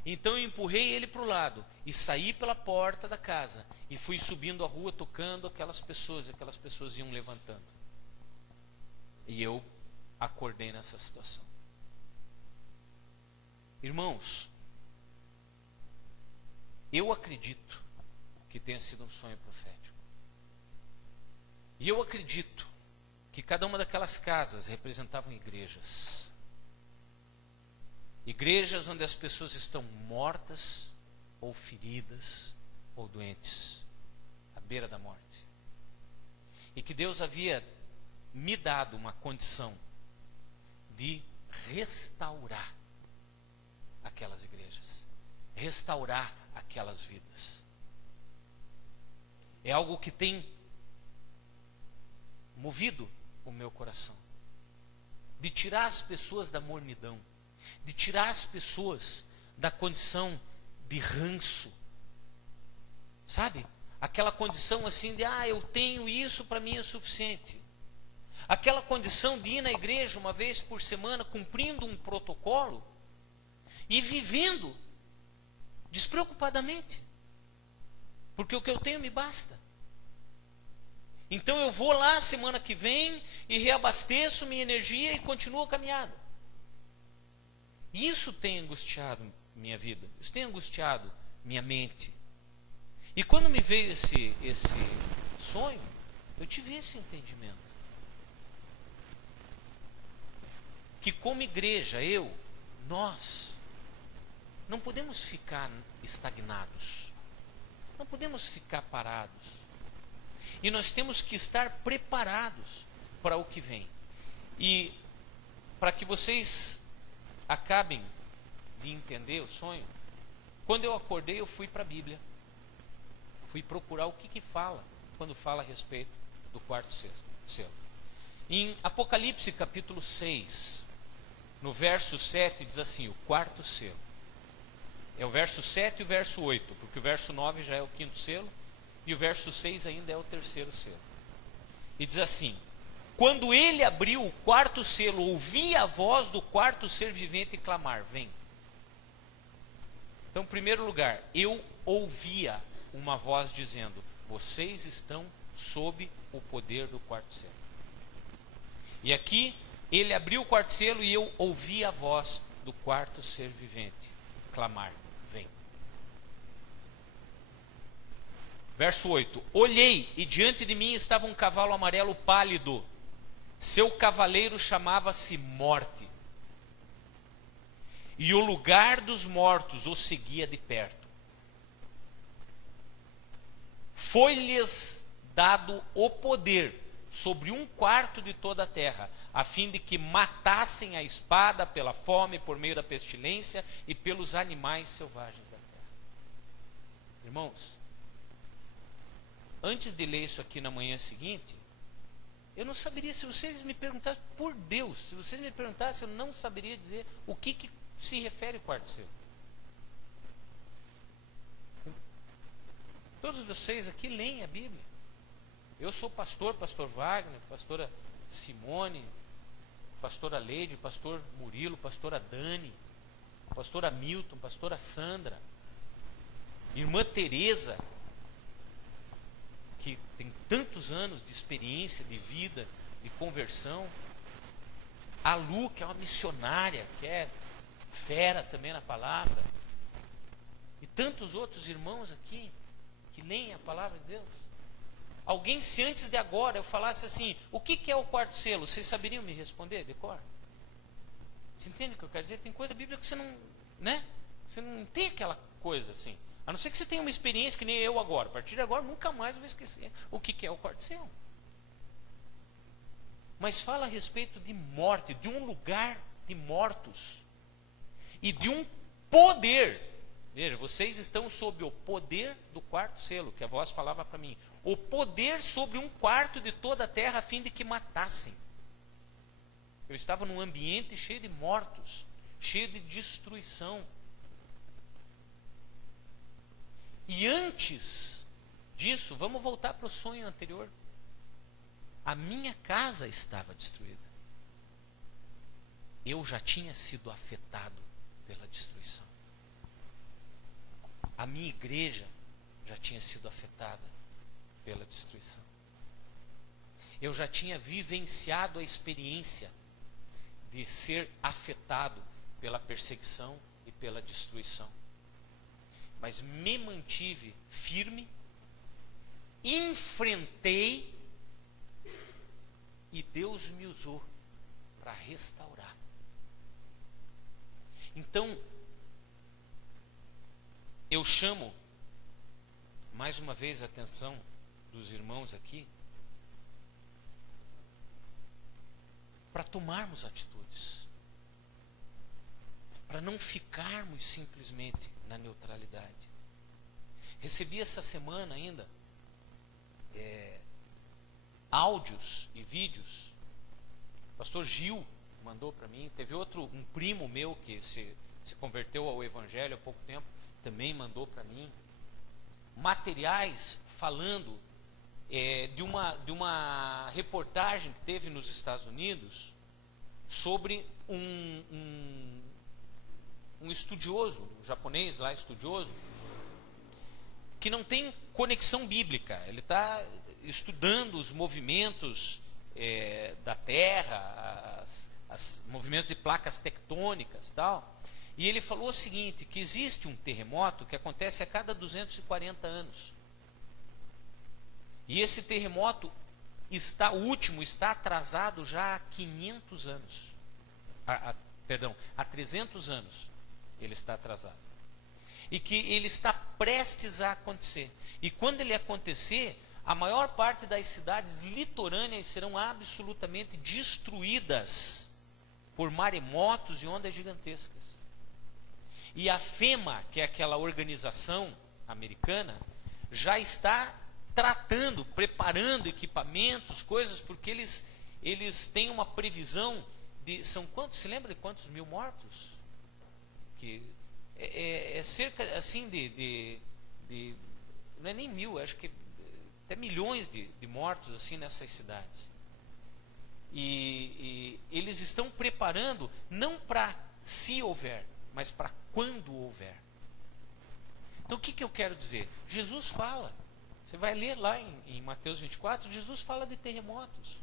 Então eu empurrei ele para o lado e saí pela porta da casa e fui subindo a rua tocando aquelas pessoas, e aquelas pessoas iam levantando. E eu acordei nessa situação. Irmãos, eu acredito que tenha sido um sonho profético. E eu acredito que cada uma daquelas casas representavam igrejas. Igrejas onde as pessoas estão mortas, ou feridas, ou doentes, à beira da morte. E que Deus havia me dado uma condição de restaurar aquelas igrejas, restaurar aquelas vidas. É algo que tem movido o meu coração, de tirar as pessoas da mornidão, de tirar as pessoas da condição de ranço, sabe? Aquela condição assim de, eu tenho isso, para mim é suficiente. Aquela condição de ir na igreja uma vez por semana, cumprindo um protocolo e vivendo despreocupadamente, porque o que eu tenho me basta. Então eu vou lá semana que vem e reabasteço minha energia e continuo a caminhada. Isso tem angustiado minha vida, isso tem angustiado minha mente. E quando me veio esse sonho, eu tive esse entendimento. Que como igreja, nós, não podemos ficar estagnados, não podemos ficar parados. E nós temos que estar preparados para o que vem. E para que vocês acabem de entender o sonho, quando eu acordei, eu fui para a Bíblia. Fui procurar o que fala, quando fala a respeito do quarto selo. Em Apocalipse capítulo 6, no verso 7, diz assim, o quarto selo. É o verso 7 e o verso 8, porque o verso 9 já é o quinto selo, e o verso 6 ainda é o terceiro selo. E diz assim: quando ele abriu o quarto selo, ouvi a voz do quarto ser vivente clamar: vem. Então, em primeiro lugar, eu ouvia uma voz dizendo: vocês estão sob o poder do quarto selo. E aqui, ele abriu o quarto selo e eu ouvi a voz do quarto ser vivente clamar: vem. Verso 8: olhei e diante de mim estava um cavalo amarelo pálido. Seu cavaleiro chamava-se Morte. E o lugar dos mortos o seguia de perto. Foi-lhes dado o poder sobre 1/4 de toda a terra, a fim de que matassem a espada, pela fome, por meio da pestilência e pelos animais selvagens da terra. Irmãos, antes de ler isso aqui na manhã seguinte, eu não saberia, se vocês me perguntassem, por Deus, se vocês me perguntassem, eu não saberia dizer o que se refere ao quarto selo. Todos vocês aqui leem a Bíblia. Eu sou pastor Wagner, pastora Simone, pastora Leide, pastor Murilo, pastora Dani, pastora Milton, pastora Sandra, irmã Teresa, que tem tantos anos de experiência, de vida, de conversão, a Lu, que é uma missionária, que é fera também na palavra, e tantos outros irmãos aqui que leem a palavra de Deus. Alguém, se antes de agora eu falasse assim, o que é o quarto selo? Vocês saberiam me responder de cor? Você entende o que eu quero dizer? Tem coisa bíblica que você não, né? Você não tem aquela coisa assim. A não ser que você tenha uma experiência que nem eu agora. A partir de agora, nunca mais eu vou esquecer o que é o quarto selo. Mas fala a respeito de morte, de um lugar de mortos. E de um poder. Veja, vocês estão sob o poder do quarto selo, que a voz falava para mim. O poder sobre 1/4 de toda a terra, a fim de que matassem. Eu estava num ambiente cheio de mortos, cheio de destruição. E antes disso, vamos voltar para o sonho anterior. A minha casa estava destruída. Eu já tinha sido afetado pela destruição. A minha igreja já tinha sido afetada pela destruição. Eu já tinha vivenciado a experiência de ser afetado pela perseguição e pela destruição. Mas me mantive firme, enfrentei e Deus me usou para restaurar. Então, eu chamo mais uma vez a atenção dos irmãos aqui para tomarmos atitudes, para não ficarmos simplesmente na neutralidade. Recebi essa semana ainda áudios e vídeos. O pastor Gil mandou para mim. Teve um primo meu que se converteu ao Evangelho há pouco tempo, também mandou para mim materiais falando de uma reportagem que teve nos Estados Unidos sobre um estudioso, um japonês lá estudioso, que não tem conexão bíblica. Ele está estudando os movimentos da Terra, os movimentos de placas tectônicas e tal. E ele falou o seguinte, que existe um terremoto que acontece a cada 240 anos. E esse terremoto está atrasado já há 500 anos. Há 300 anos ele está atrasado. E que ele está prestes a acontecer. E quando ele acontecer, a maior parte das cidades litorâneas serão absolutamente destruídas por maremotos e ondas gigantescas. E a FEMA, que é aquela organização americana, já está tratando, preparando equipamentos, coisas, porque eles têm uma previsão de... São quantos? Se lembra de quantos mil mortos? Que é cerca assim não é nem mil, acho que até milhões de mortos assim nessas cidades. E eles estão preparando não para se houver, mas para quando houver. Então o que eu quero dizer? Jesus fala, você vai ler lá em Mateus 24, Jesus fala de terremotos.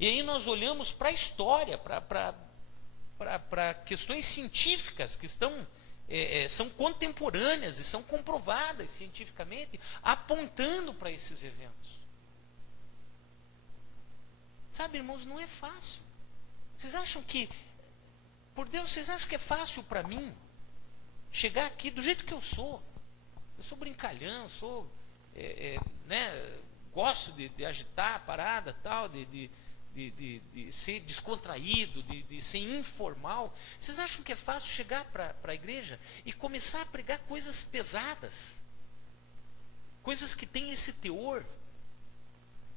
E aí nós olhamos para a história, para questões científicas que são contemporâneas e são comprovadas cientificamente, apontando para esses eventos. Sabe, irmãos, não é fácil. Vocês acham que, por Deus, vocês acham que é fácil para mim chegar aqui do jeito que eu sou? Eu sou brincalhão, né, gosto de agitar a parada, tal, de ser descontraído, de ser informal. Vocês acham que é fácil chegar para a igreja e começar a pregar coisas pesadas? Coisas que têm esse teor?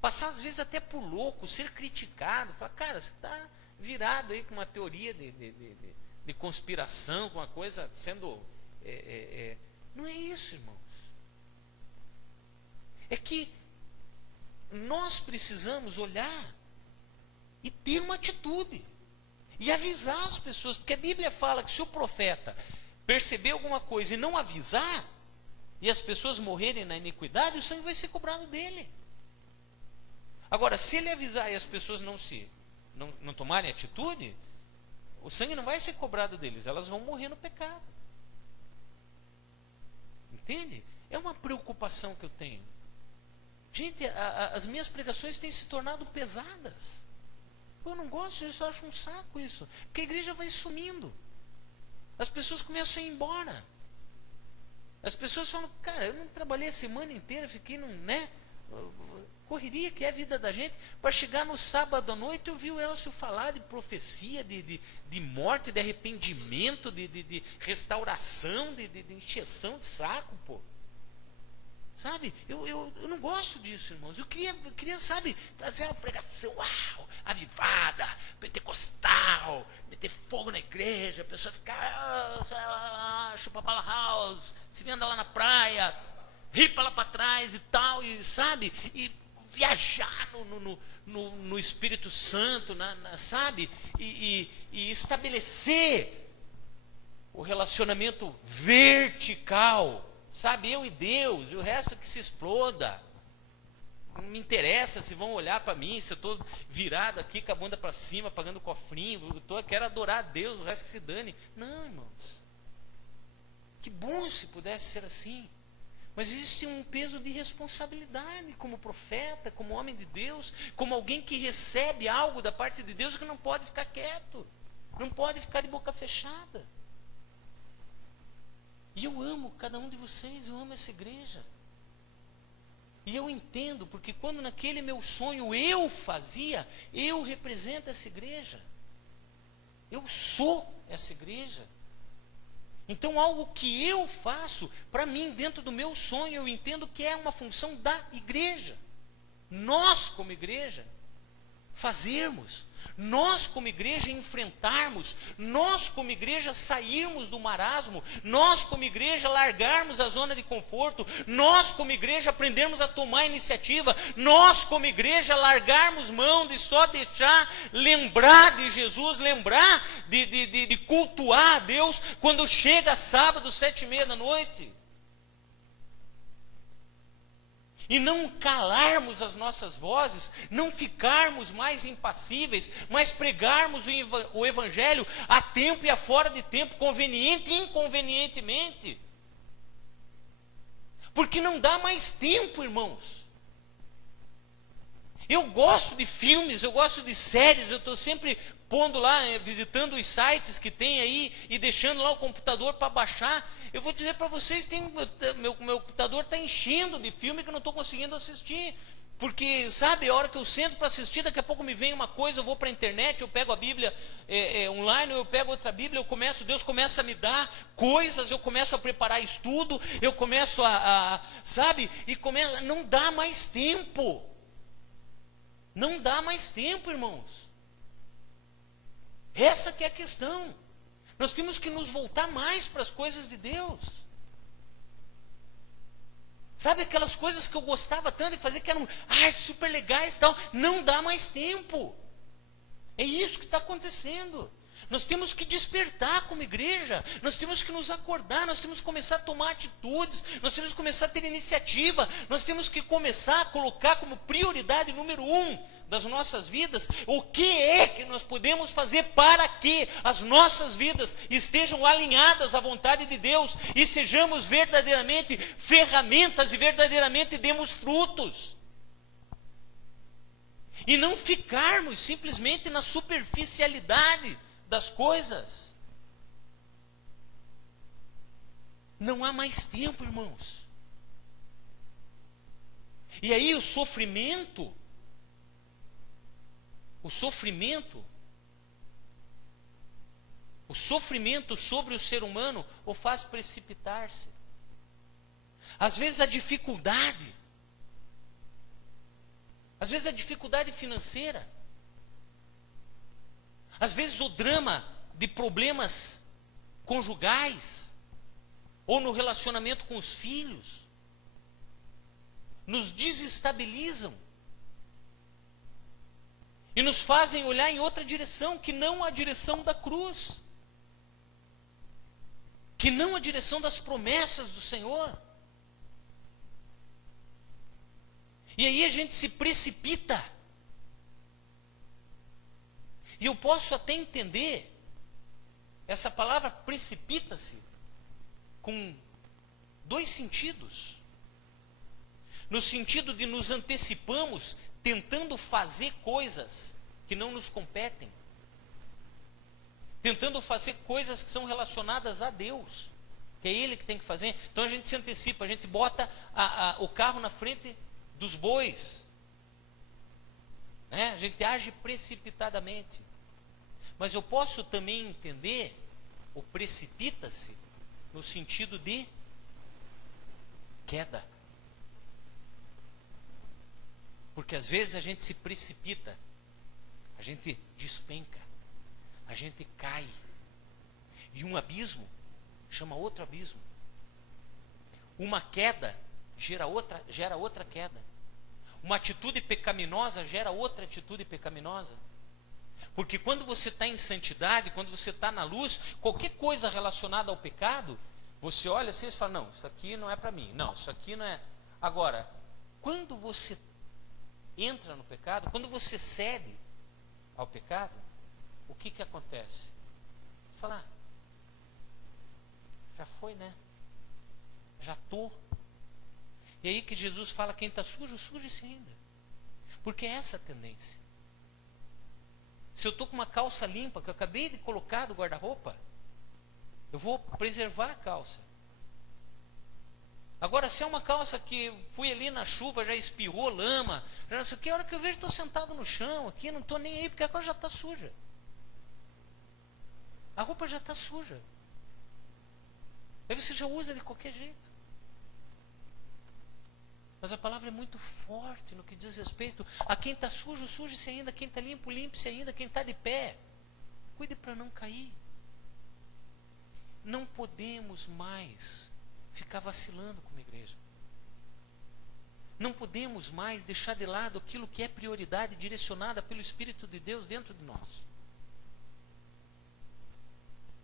Passar às vezes até por louco, ser criticado. Falar, cara, você está virado aí com uma teoria de conspiração, com uma coisa sendo... Não é isso, irmãos. É que nós precisamos olhar e ter uma atitude e avisar as pessoas, porque a Bíblia fala que se o profeta perceber alguma coisa e não avisar, e as pessoas morrerem na iniquidade, o sangue vai ser cobrado dele. Agora, se ele avisar e as pessoas não tomarem atitude, o sangue não vai ser cobrado deles, elas vão morrer no pecado. Entende? É uma preocupação que eu tenho. Gente, as minhas pregações têm se tornado pesadas. Eu não gosto disso, eu acho um saco isso. Porque a igreja vai sumindo. As pessoas começam a ir embora. As pessoas falam, cara, eu não trabalhei a semana inteira, fiquei correria que é a vida da gente, para chegar no sábado à noite eu vi o Elcio falar de profecia, de morte, de arrependimento, de restauração, de encheção de saco, pô. Sabe, eu não gosto disso, irmãos. Eu queria, sabe, trazer uma pregação, uau, avivada, pentecostal, meter fogo na igreja, a pessoa ficar, chupa bala house, se anda lá na praia, ripa lá para trás e tal, e sabe, e viajar no Espírito Santo, sabe, e estabelecer o relacionamento vertical. Sabe, eu e Deus, e o resto que se exploda. Não me interessa se vão olhar para mim, se eu estou virado aqui com a bunda para cima, pagando cofrinho, quero adorar a Deus, o resto que se dane. Não, irmãos. Que bom se pudesse ser assim. Mas existe um peso de responsabilidade como profeta, como homem de Deus, como alguém que recebe algo da parte de Deus que não pode ficar quieto, não pode ficar de boca fechada. E eu amo cada um de vocês, eu amo essa igreja. E eu entendo, porque quando naquele meu sonho eu fazia, eu represento essa igreja. Eu sou essa igreja. Então algo que eu faço, para mim, dentro do meu sonho, eu entendo que é uma função da igreja. Nós, como igreja, fazermos. Nós como igreja enfrentarmos, nós como igreja sairmos do marasmo, nós como igreja largarmos a zona de conforto, nós como igreja aprendermos a tomar iniciativa, nós como igreja largarmos mão de só deixar lembrar de Jesus, lembrar de cultuar a Deus quando chega sábado, 7:30 da noite. E não calarmos as nossas vozes, não ficarmos mais impassíveis, mas pregarmos o Evangelho a tempo e a fora de tempo, conveniente e inconvenientemente. Porque não dá mais tempo, irmãos. Eu gosto de filmes, eu gosto de séries, eu estou sempre pondo lá, visitando os sites que tem aí e deixando lá o computador para baixar. Eu vou dizer para vocês, meu computador está enchendo de filme que eu não estou conseguindo assistir. Porque, sabe, a hora que eu sento para assistir, daqui a pouco me vem uma coisa, eu vou para a internet, eu pego a Bíblia online, eu pego outra Bíblia, Deus começa a me dar coisas, eu começo a preparar estudo, eu começo sabe, não dá mais tempo. Não dá mais tempo, irmãos. Essa que é a questão. Nós temos que nos voltar mais para as coisas de Deus. Sabe aquelas coisas que eu gostava tanto de fazer, que eram super legais e tal, não dá mais tempo. É isso que está acontecendo. Nós temos que despertar como igreja, nós temos que nos acordar, nós temos que começar a tomar atitudes, nós temos que começar a ter iniciativa, nós temos que começar a colocar como prioridade número 1 das nossas vidas, o que é que nós podemos fazer para que as nossas vidas estejam alinhadas à vontade de Deus e sejamos verdadeiramente ferramentas e verdadeiramente demos frutos. E não ficarmos simplesmente na superficialidade das coisas. Não há mais tempo, irmãos. E aí o sofrimento sobre o ser humano o faz precipitar-se. Às vezes a dificuldade financeira, às vezes o drama de problemas conjugais, ou no relacionamento com os filhos, nos desestabilizam e nos fazem olhar em outra direção, que não a direção da cruz, que não a direção das promessas do Senhor. E aí a gente se precipita. E eu posso até entender essa palavra precipita-se com dois sentidos. No sentido de nos antecipamos tentando fazer coisas que não nos competem. Tentando fazer coisas que são relacionadas a Deus, que é Ele que tem que fazer. Então a gente se antecipa, a gente bota o carro na frente dos bois, né? A gente age precipitadamente. Mas eu posso também entender o precipita-se no sentido de queda. Porque às vezes a gente se precipita, a gente despenca, a gente cai. E um abismo chama outro abismo. Uma queda gera outra queda. Uma atitude pecaminosa gera outra atitude pecaminosa. Porque quando você está em santidade, quando você está na luz, qualquer coisa relacionada ao pecado, você olha assim e fala, não, isso aqui não é para mim. Não, isso aqui não é. Agora, quando você entra no pecado, quando você cede ao pecado, o que acontece? Você fala, já foi, né? Já estou. E aí que Jesus fala, quem está sujo, suje-se ainda. Porque é essa a tendência. Se eu estou com uma calça limpa, que eu acabei de colocar do guarda-roupa, eu vou preservar a calça. Agora, se é uma calça que fui ali na chuva, já espirrou lama, já não sei o que, a hora que eu vejo, estou sentado no chão aqui, não estou nem aí, porque a coisa já está suja. A roupa já está suja. Aí você já usa de qualquer jeito. Mas a palavra é muito forte no que diz respeito a quem está sujo, suje-se ainda, quem está limpo, limpe-se ainda, quem está de pé, cuide para não cair. Não podemos mais ficar vacilando como igreja. Não podemos mais deixar de lado aquilo que é prioridade direcionada pelo Espírito de Deus dentro de nós.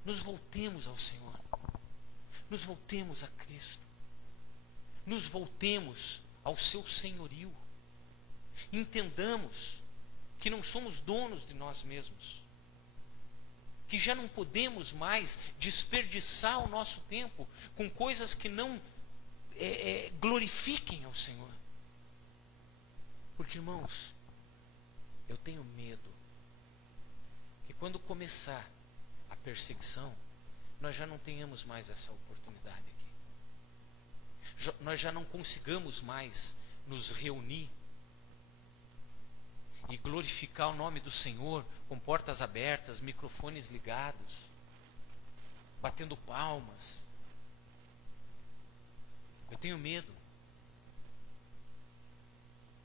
Nos voltemos ao Senhor. Nos voltemos a Cristo. Nos voltemos ao seu senhorio. Entendamos que não somos donos de nós mesmos. Que já não podemos mais desperdiçar o nosso tempo com coisas que não glorifiquem ao Senhor. Porque, irmãos, eu tenho medo que quando começar a perseguição, nós já não tenhamos mais essa oportunidade aqui. Nós já não consigamos mais nos reunir e glorificar o nome do Senhor com portas abertas, microfones ligados, batendo palmas. Eu tenho medo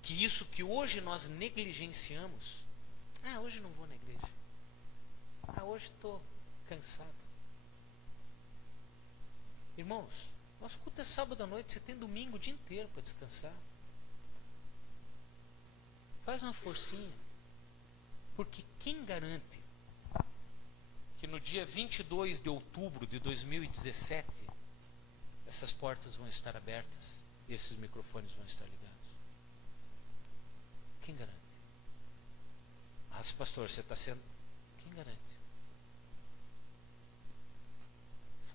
que isso que hoje nós negligenciamos, hoje não vou na igreja, hoje estou cansado. Irmãos, nosso culto é sábado à noite, você tem domingo o dia inteiro para descansar. Faz uma forcinha. Porque quem garante que no dia 22 de outubro de 2017 essas portas vão estar abertas e esses microfones vão estar ligados? Quem garante? Pastor, você está sendo... Quem garante?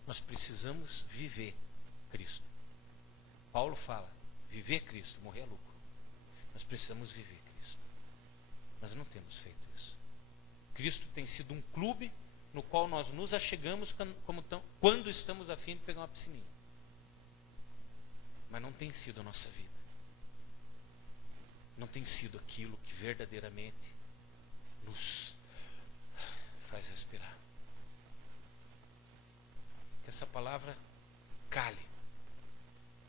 Nós precisamos viver Cristo. Paulo fala, viver Cristo, morrer é lucro. Nós precisamos viver Cristo. Nós não temos feito isso. Cristo tem sido um clube no qual nós nos achegamos quando estamos a fim de pegar uma piscininha. Mas não tem sido a nossa vida. não tem sido aquilo que verdadeiramente nos faz respirar. Que essa palavra cale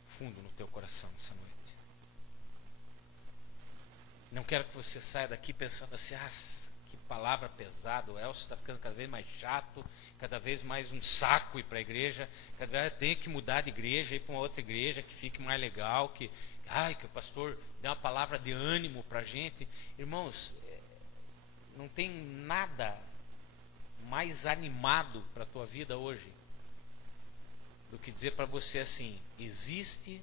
fundo no teu coração nessa noite. Não quero que você saia daqui pensando assim, que palavra pesada, o Elcio está ficando cada vez mais chato, cada vez mais um saco ir para a igreja, cada vez tem que mudar de igreja, ir para uma outra igreja que fique mais legal, que o pastor dê uma palavra de ânimo para a gente. Irmãos, não tem nada mais animado para a tua vida hoje do que dizer para você assim, existe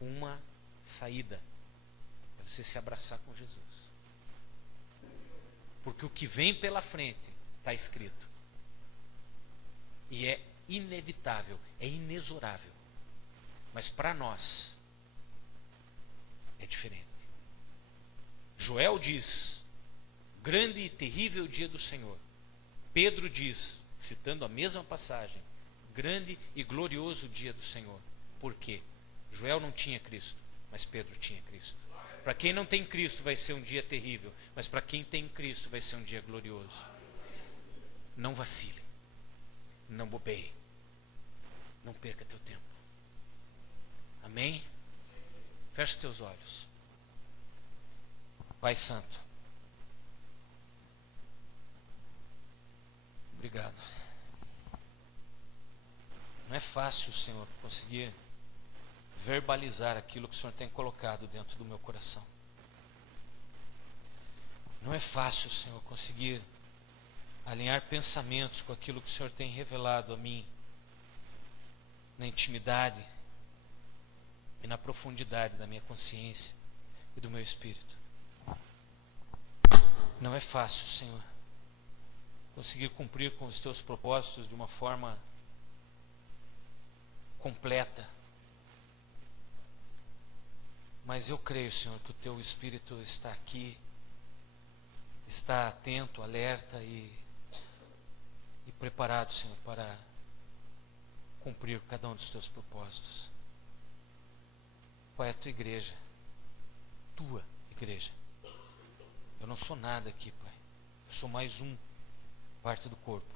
uma saída. É você se abraçar com Jesus. Porque o que vem pela frente está escrito. E é inevitável, é inexorável. Mas para nós é diferente. Joel diz, grande e terrível dia do Senhor. Pedro diz, citando a mesma passagem, grande e glorioso dia do Senhor. Por quê? Joel não tinha Cristo, mas Pedro tinha Cristo. Para quem não tem Cristo vai ser um dia terrível, mas para quem tem Cristo vai ser um dia glorioso. Não vacile, não bobeie, não perca teu tempo. Amém? Feche teus olhos. Pai Santo, obrigado. Não é fácil, Senhor, conseguir verbalizar aquilo que o Senhor tem colocado dentro do meu coração. Não é fácil, Senhor, conseguir alinhar pensamentos com aquilo que o Senhor tem revelado a mim, na intimidade e na profundidade da minha consciência e do meu espírito. Não é fácil, Senhor, conseguir cumprir com os teus propósitos de uma forma completa. Mas eu creio, Senhor, que o teu Espírito está aqui, está atento, alerta e preparado, Senhor, para cumprir cada um dos teus propósitos. Pai, a tua igreja, eu não sou nada aqui, Pai, eu sou mais parte do corpo.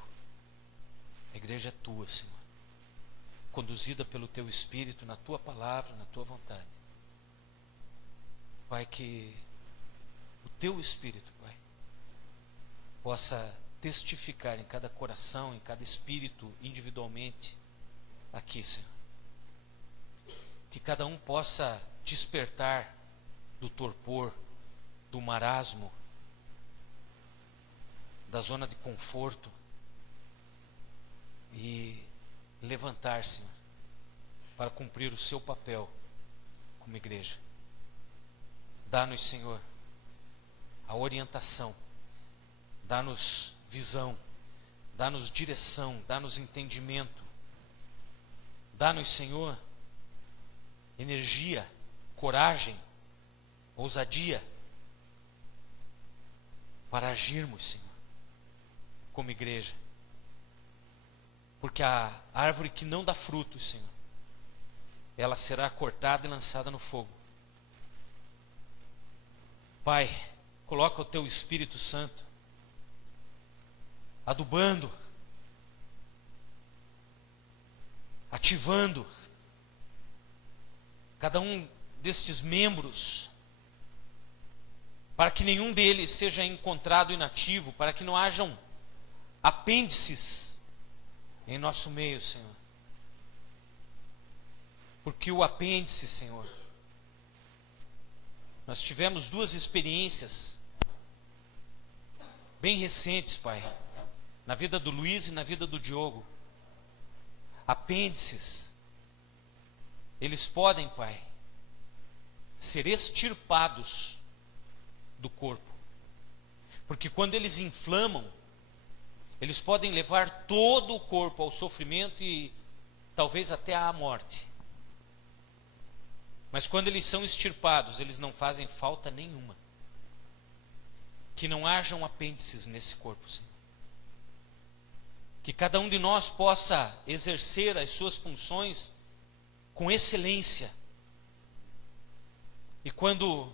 A igreja é tua, Senhor, conduzida pelo teu Espírito, na tua palavra, na tua vontade. Pai, que o teu Espírito, Pai, possa testificar em cada coração, em cada espírito, individualmente, aqui, Senhor. Que cada um possa despertar do torpor, do marasmo, da zona de conforto e levantar, Senhor, para cumprir o seu papel como igreja. Dá-nos, Senhor, a orientação, dá-nos visão, dá-nos direção, dá-nos entendimento, dá-nos, Senhor, energia, coragem, ousadia para agirmos, Senhor, como igreja. Porque a árvore que não dá frutos, Senhor, ela será cortada e lançada no fogo. Pai, coloca o teu Espírito Santo adubando, ativando cada um destes membros, para que nenhum deles seja encontrado inativo, para que não hajam apêndices em nosso meio, Senhor. Porque o apêndice, Senhor, nós tivemos 2 experiências bem recentes, Pai, na vida do Luiz e na vida do Diogo. Apêndices, eles podem, Pai, ser extirpados do corpo. Porque quando eles inflamam, eles podem levar todo o corpo ao sofrimento e talvez até à morte. Mas quando eles são extirpados, eles não fazem falta nenhuma. Que não hajam apêndices nesse corpo, Senhor. Que cada um de nós possa exercer as suas funções com excelência. E quando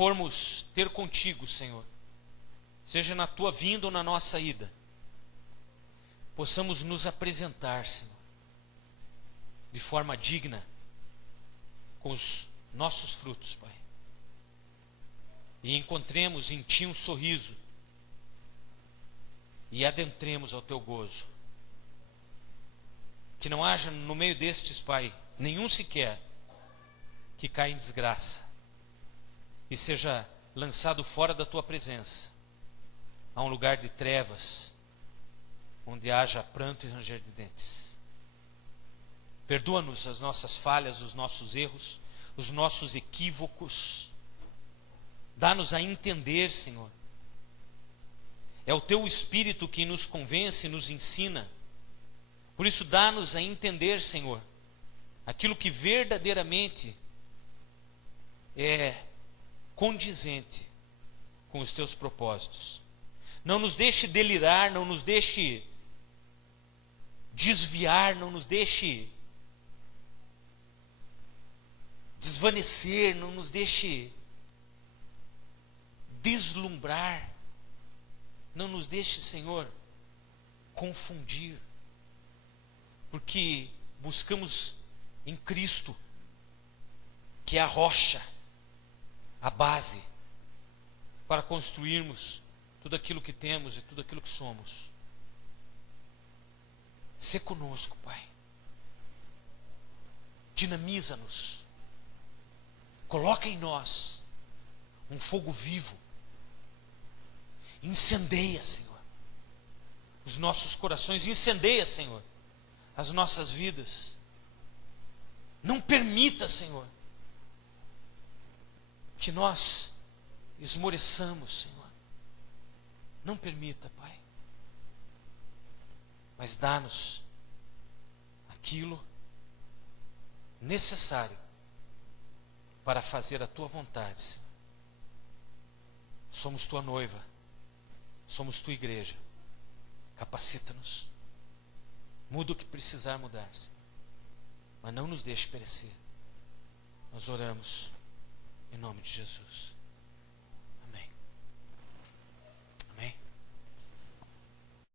formos ter contigo, Senhor, seja na tua vinda ou na nossa ida, possamos nos apresentar, Senhor, de forma digna, com os nossos frutos, Pai. E encontremos em Ti um sorriso, e adentremos ao Teu gozo. Que não haja no meio destes, Pai, nenhum sequer que caia em desgraça e seja lançado fora da Tua presença, a um lugar de trevas, onde haja pranto e ranger de dentes. Perdoa-nos as nossas falhas, os nossos erros, os nossos equívocos. Dá-nos a entender, Senhor. É o Teu Espírito que nos convence e nos ensina. Por isso, dá-nos a entender, Senhor, aquilo que verdadeiramente é condizente com os Teus propósitos. Não nos deixe delirar, não nos deixe desviar, não nos deixe desvanecer, não nos deixe deslumbrar, não nos deixe, Senhor, confundir, porque buscamos em Cristo, que é a rocha, a base, para construirmos tudo aquilo que temos e tudo aquilo que somos. Sê conosco, Pai. Dinamiza-nos. Coloca em nós um fogo vivo. Incendeia, Senhor, os nossos corações. Incendeia, Senhor, as nossas vidas. Não permita, Senhor, que nós esmoreçamos, Senhor. Não permita, Pai. Mas dá-nos aquilo necessário para fazer a Tua vontade, Senhor. Somos Tua noiva, somos Tua igreja. Capacita-nos. Muda o que precisar mudar, Senhor, mas não nos deixe perecer. Nós oramos em nome de Jesus.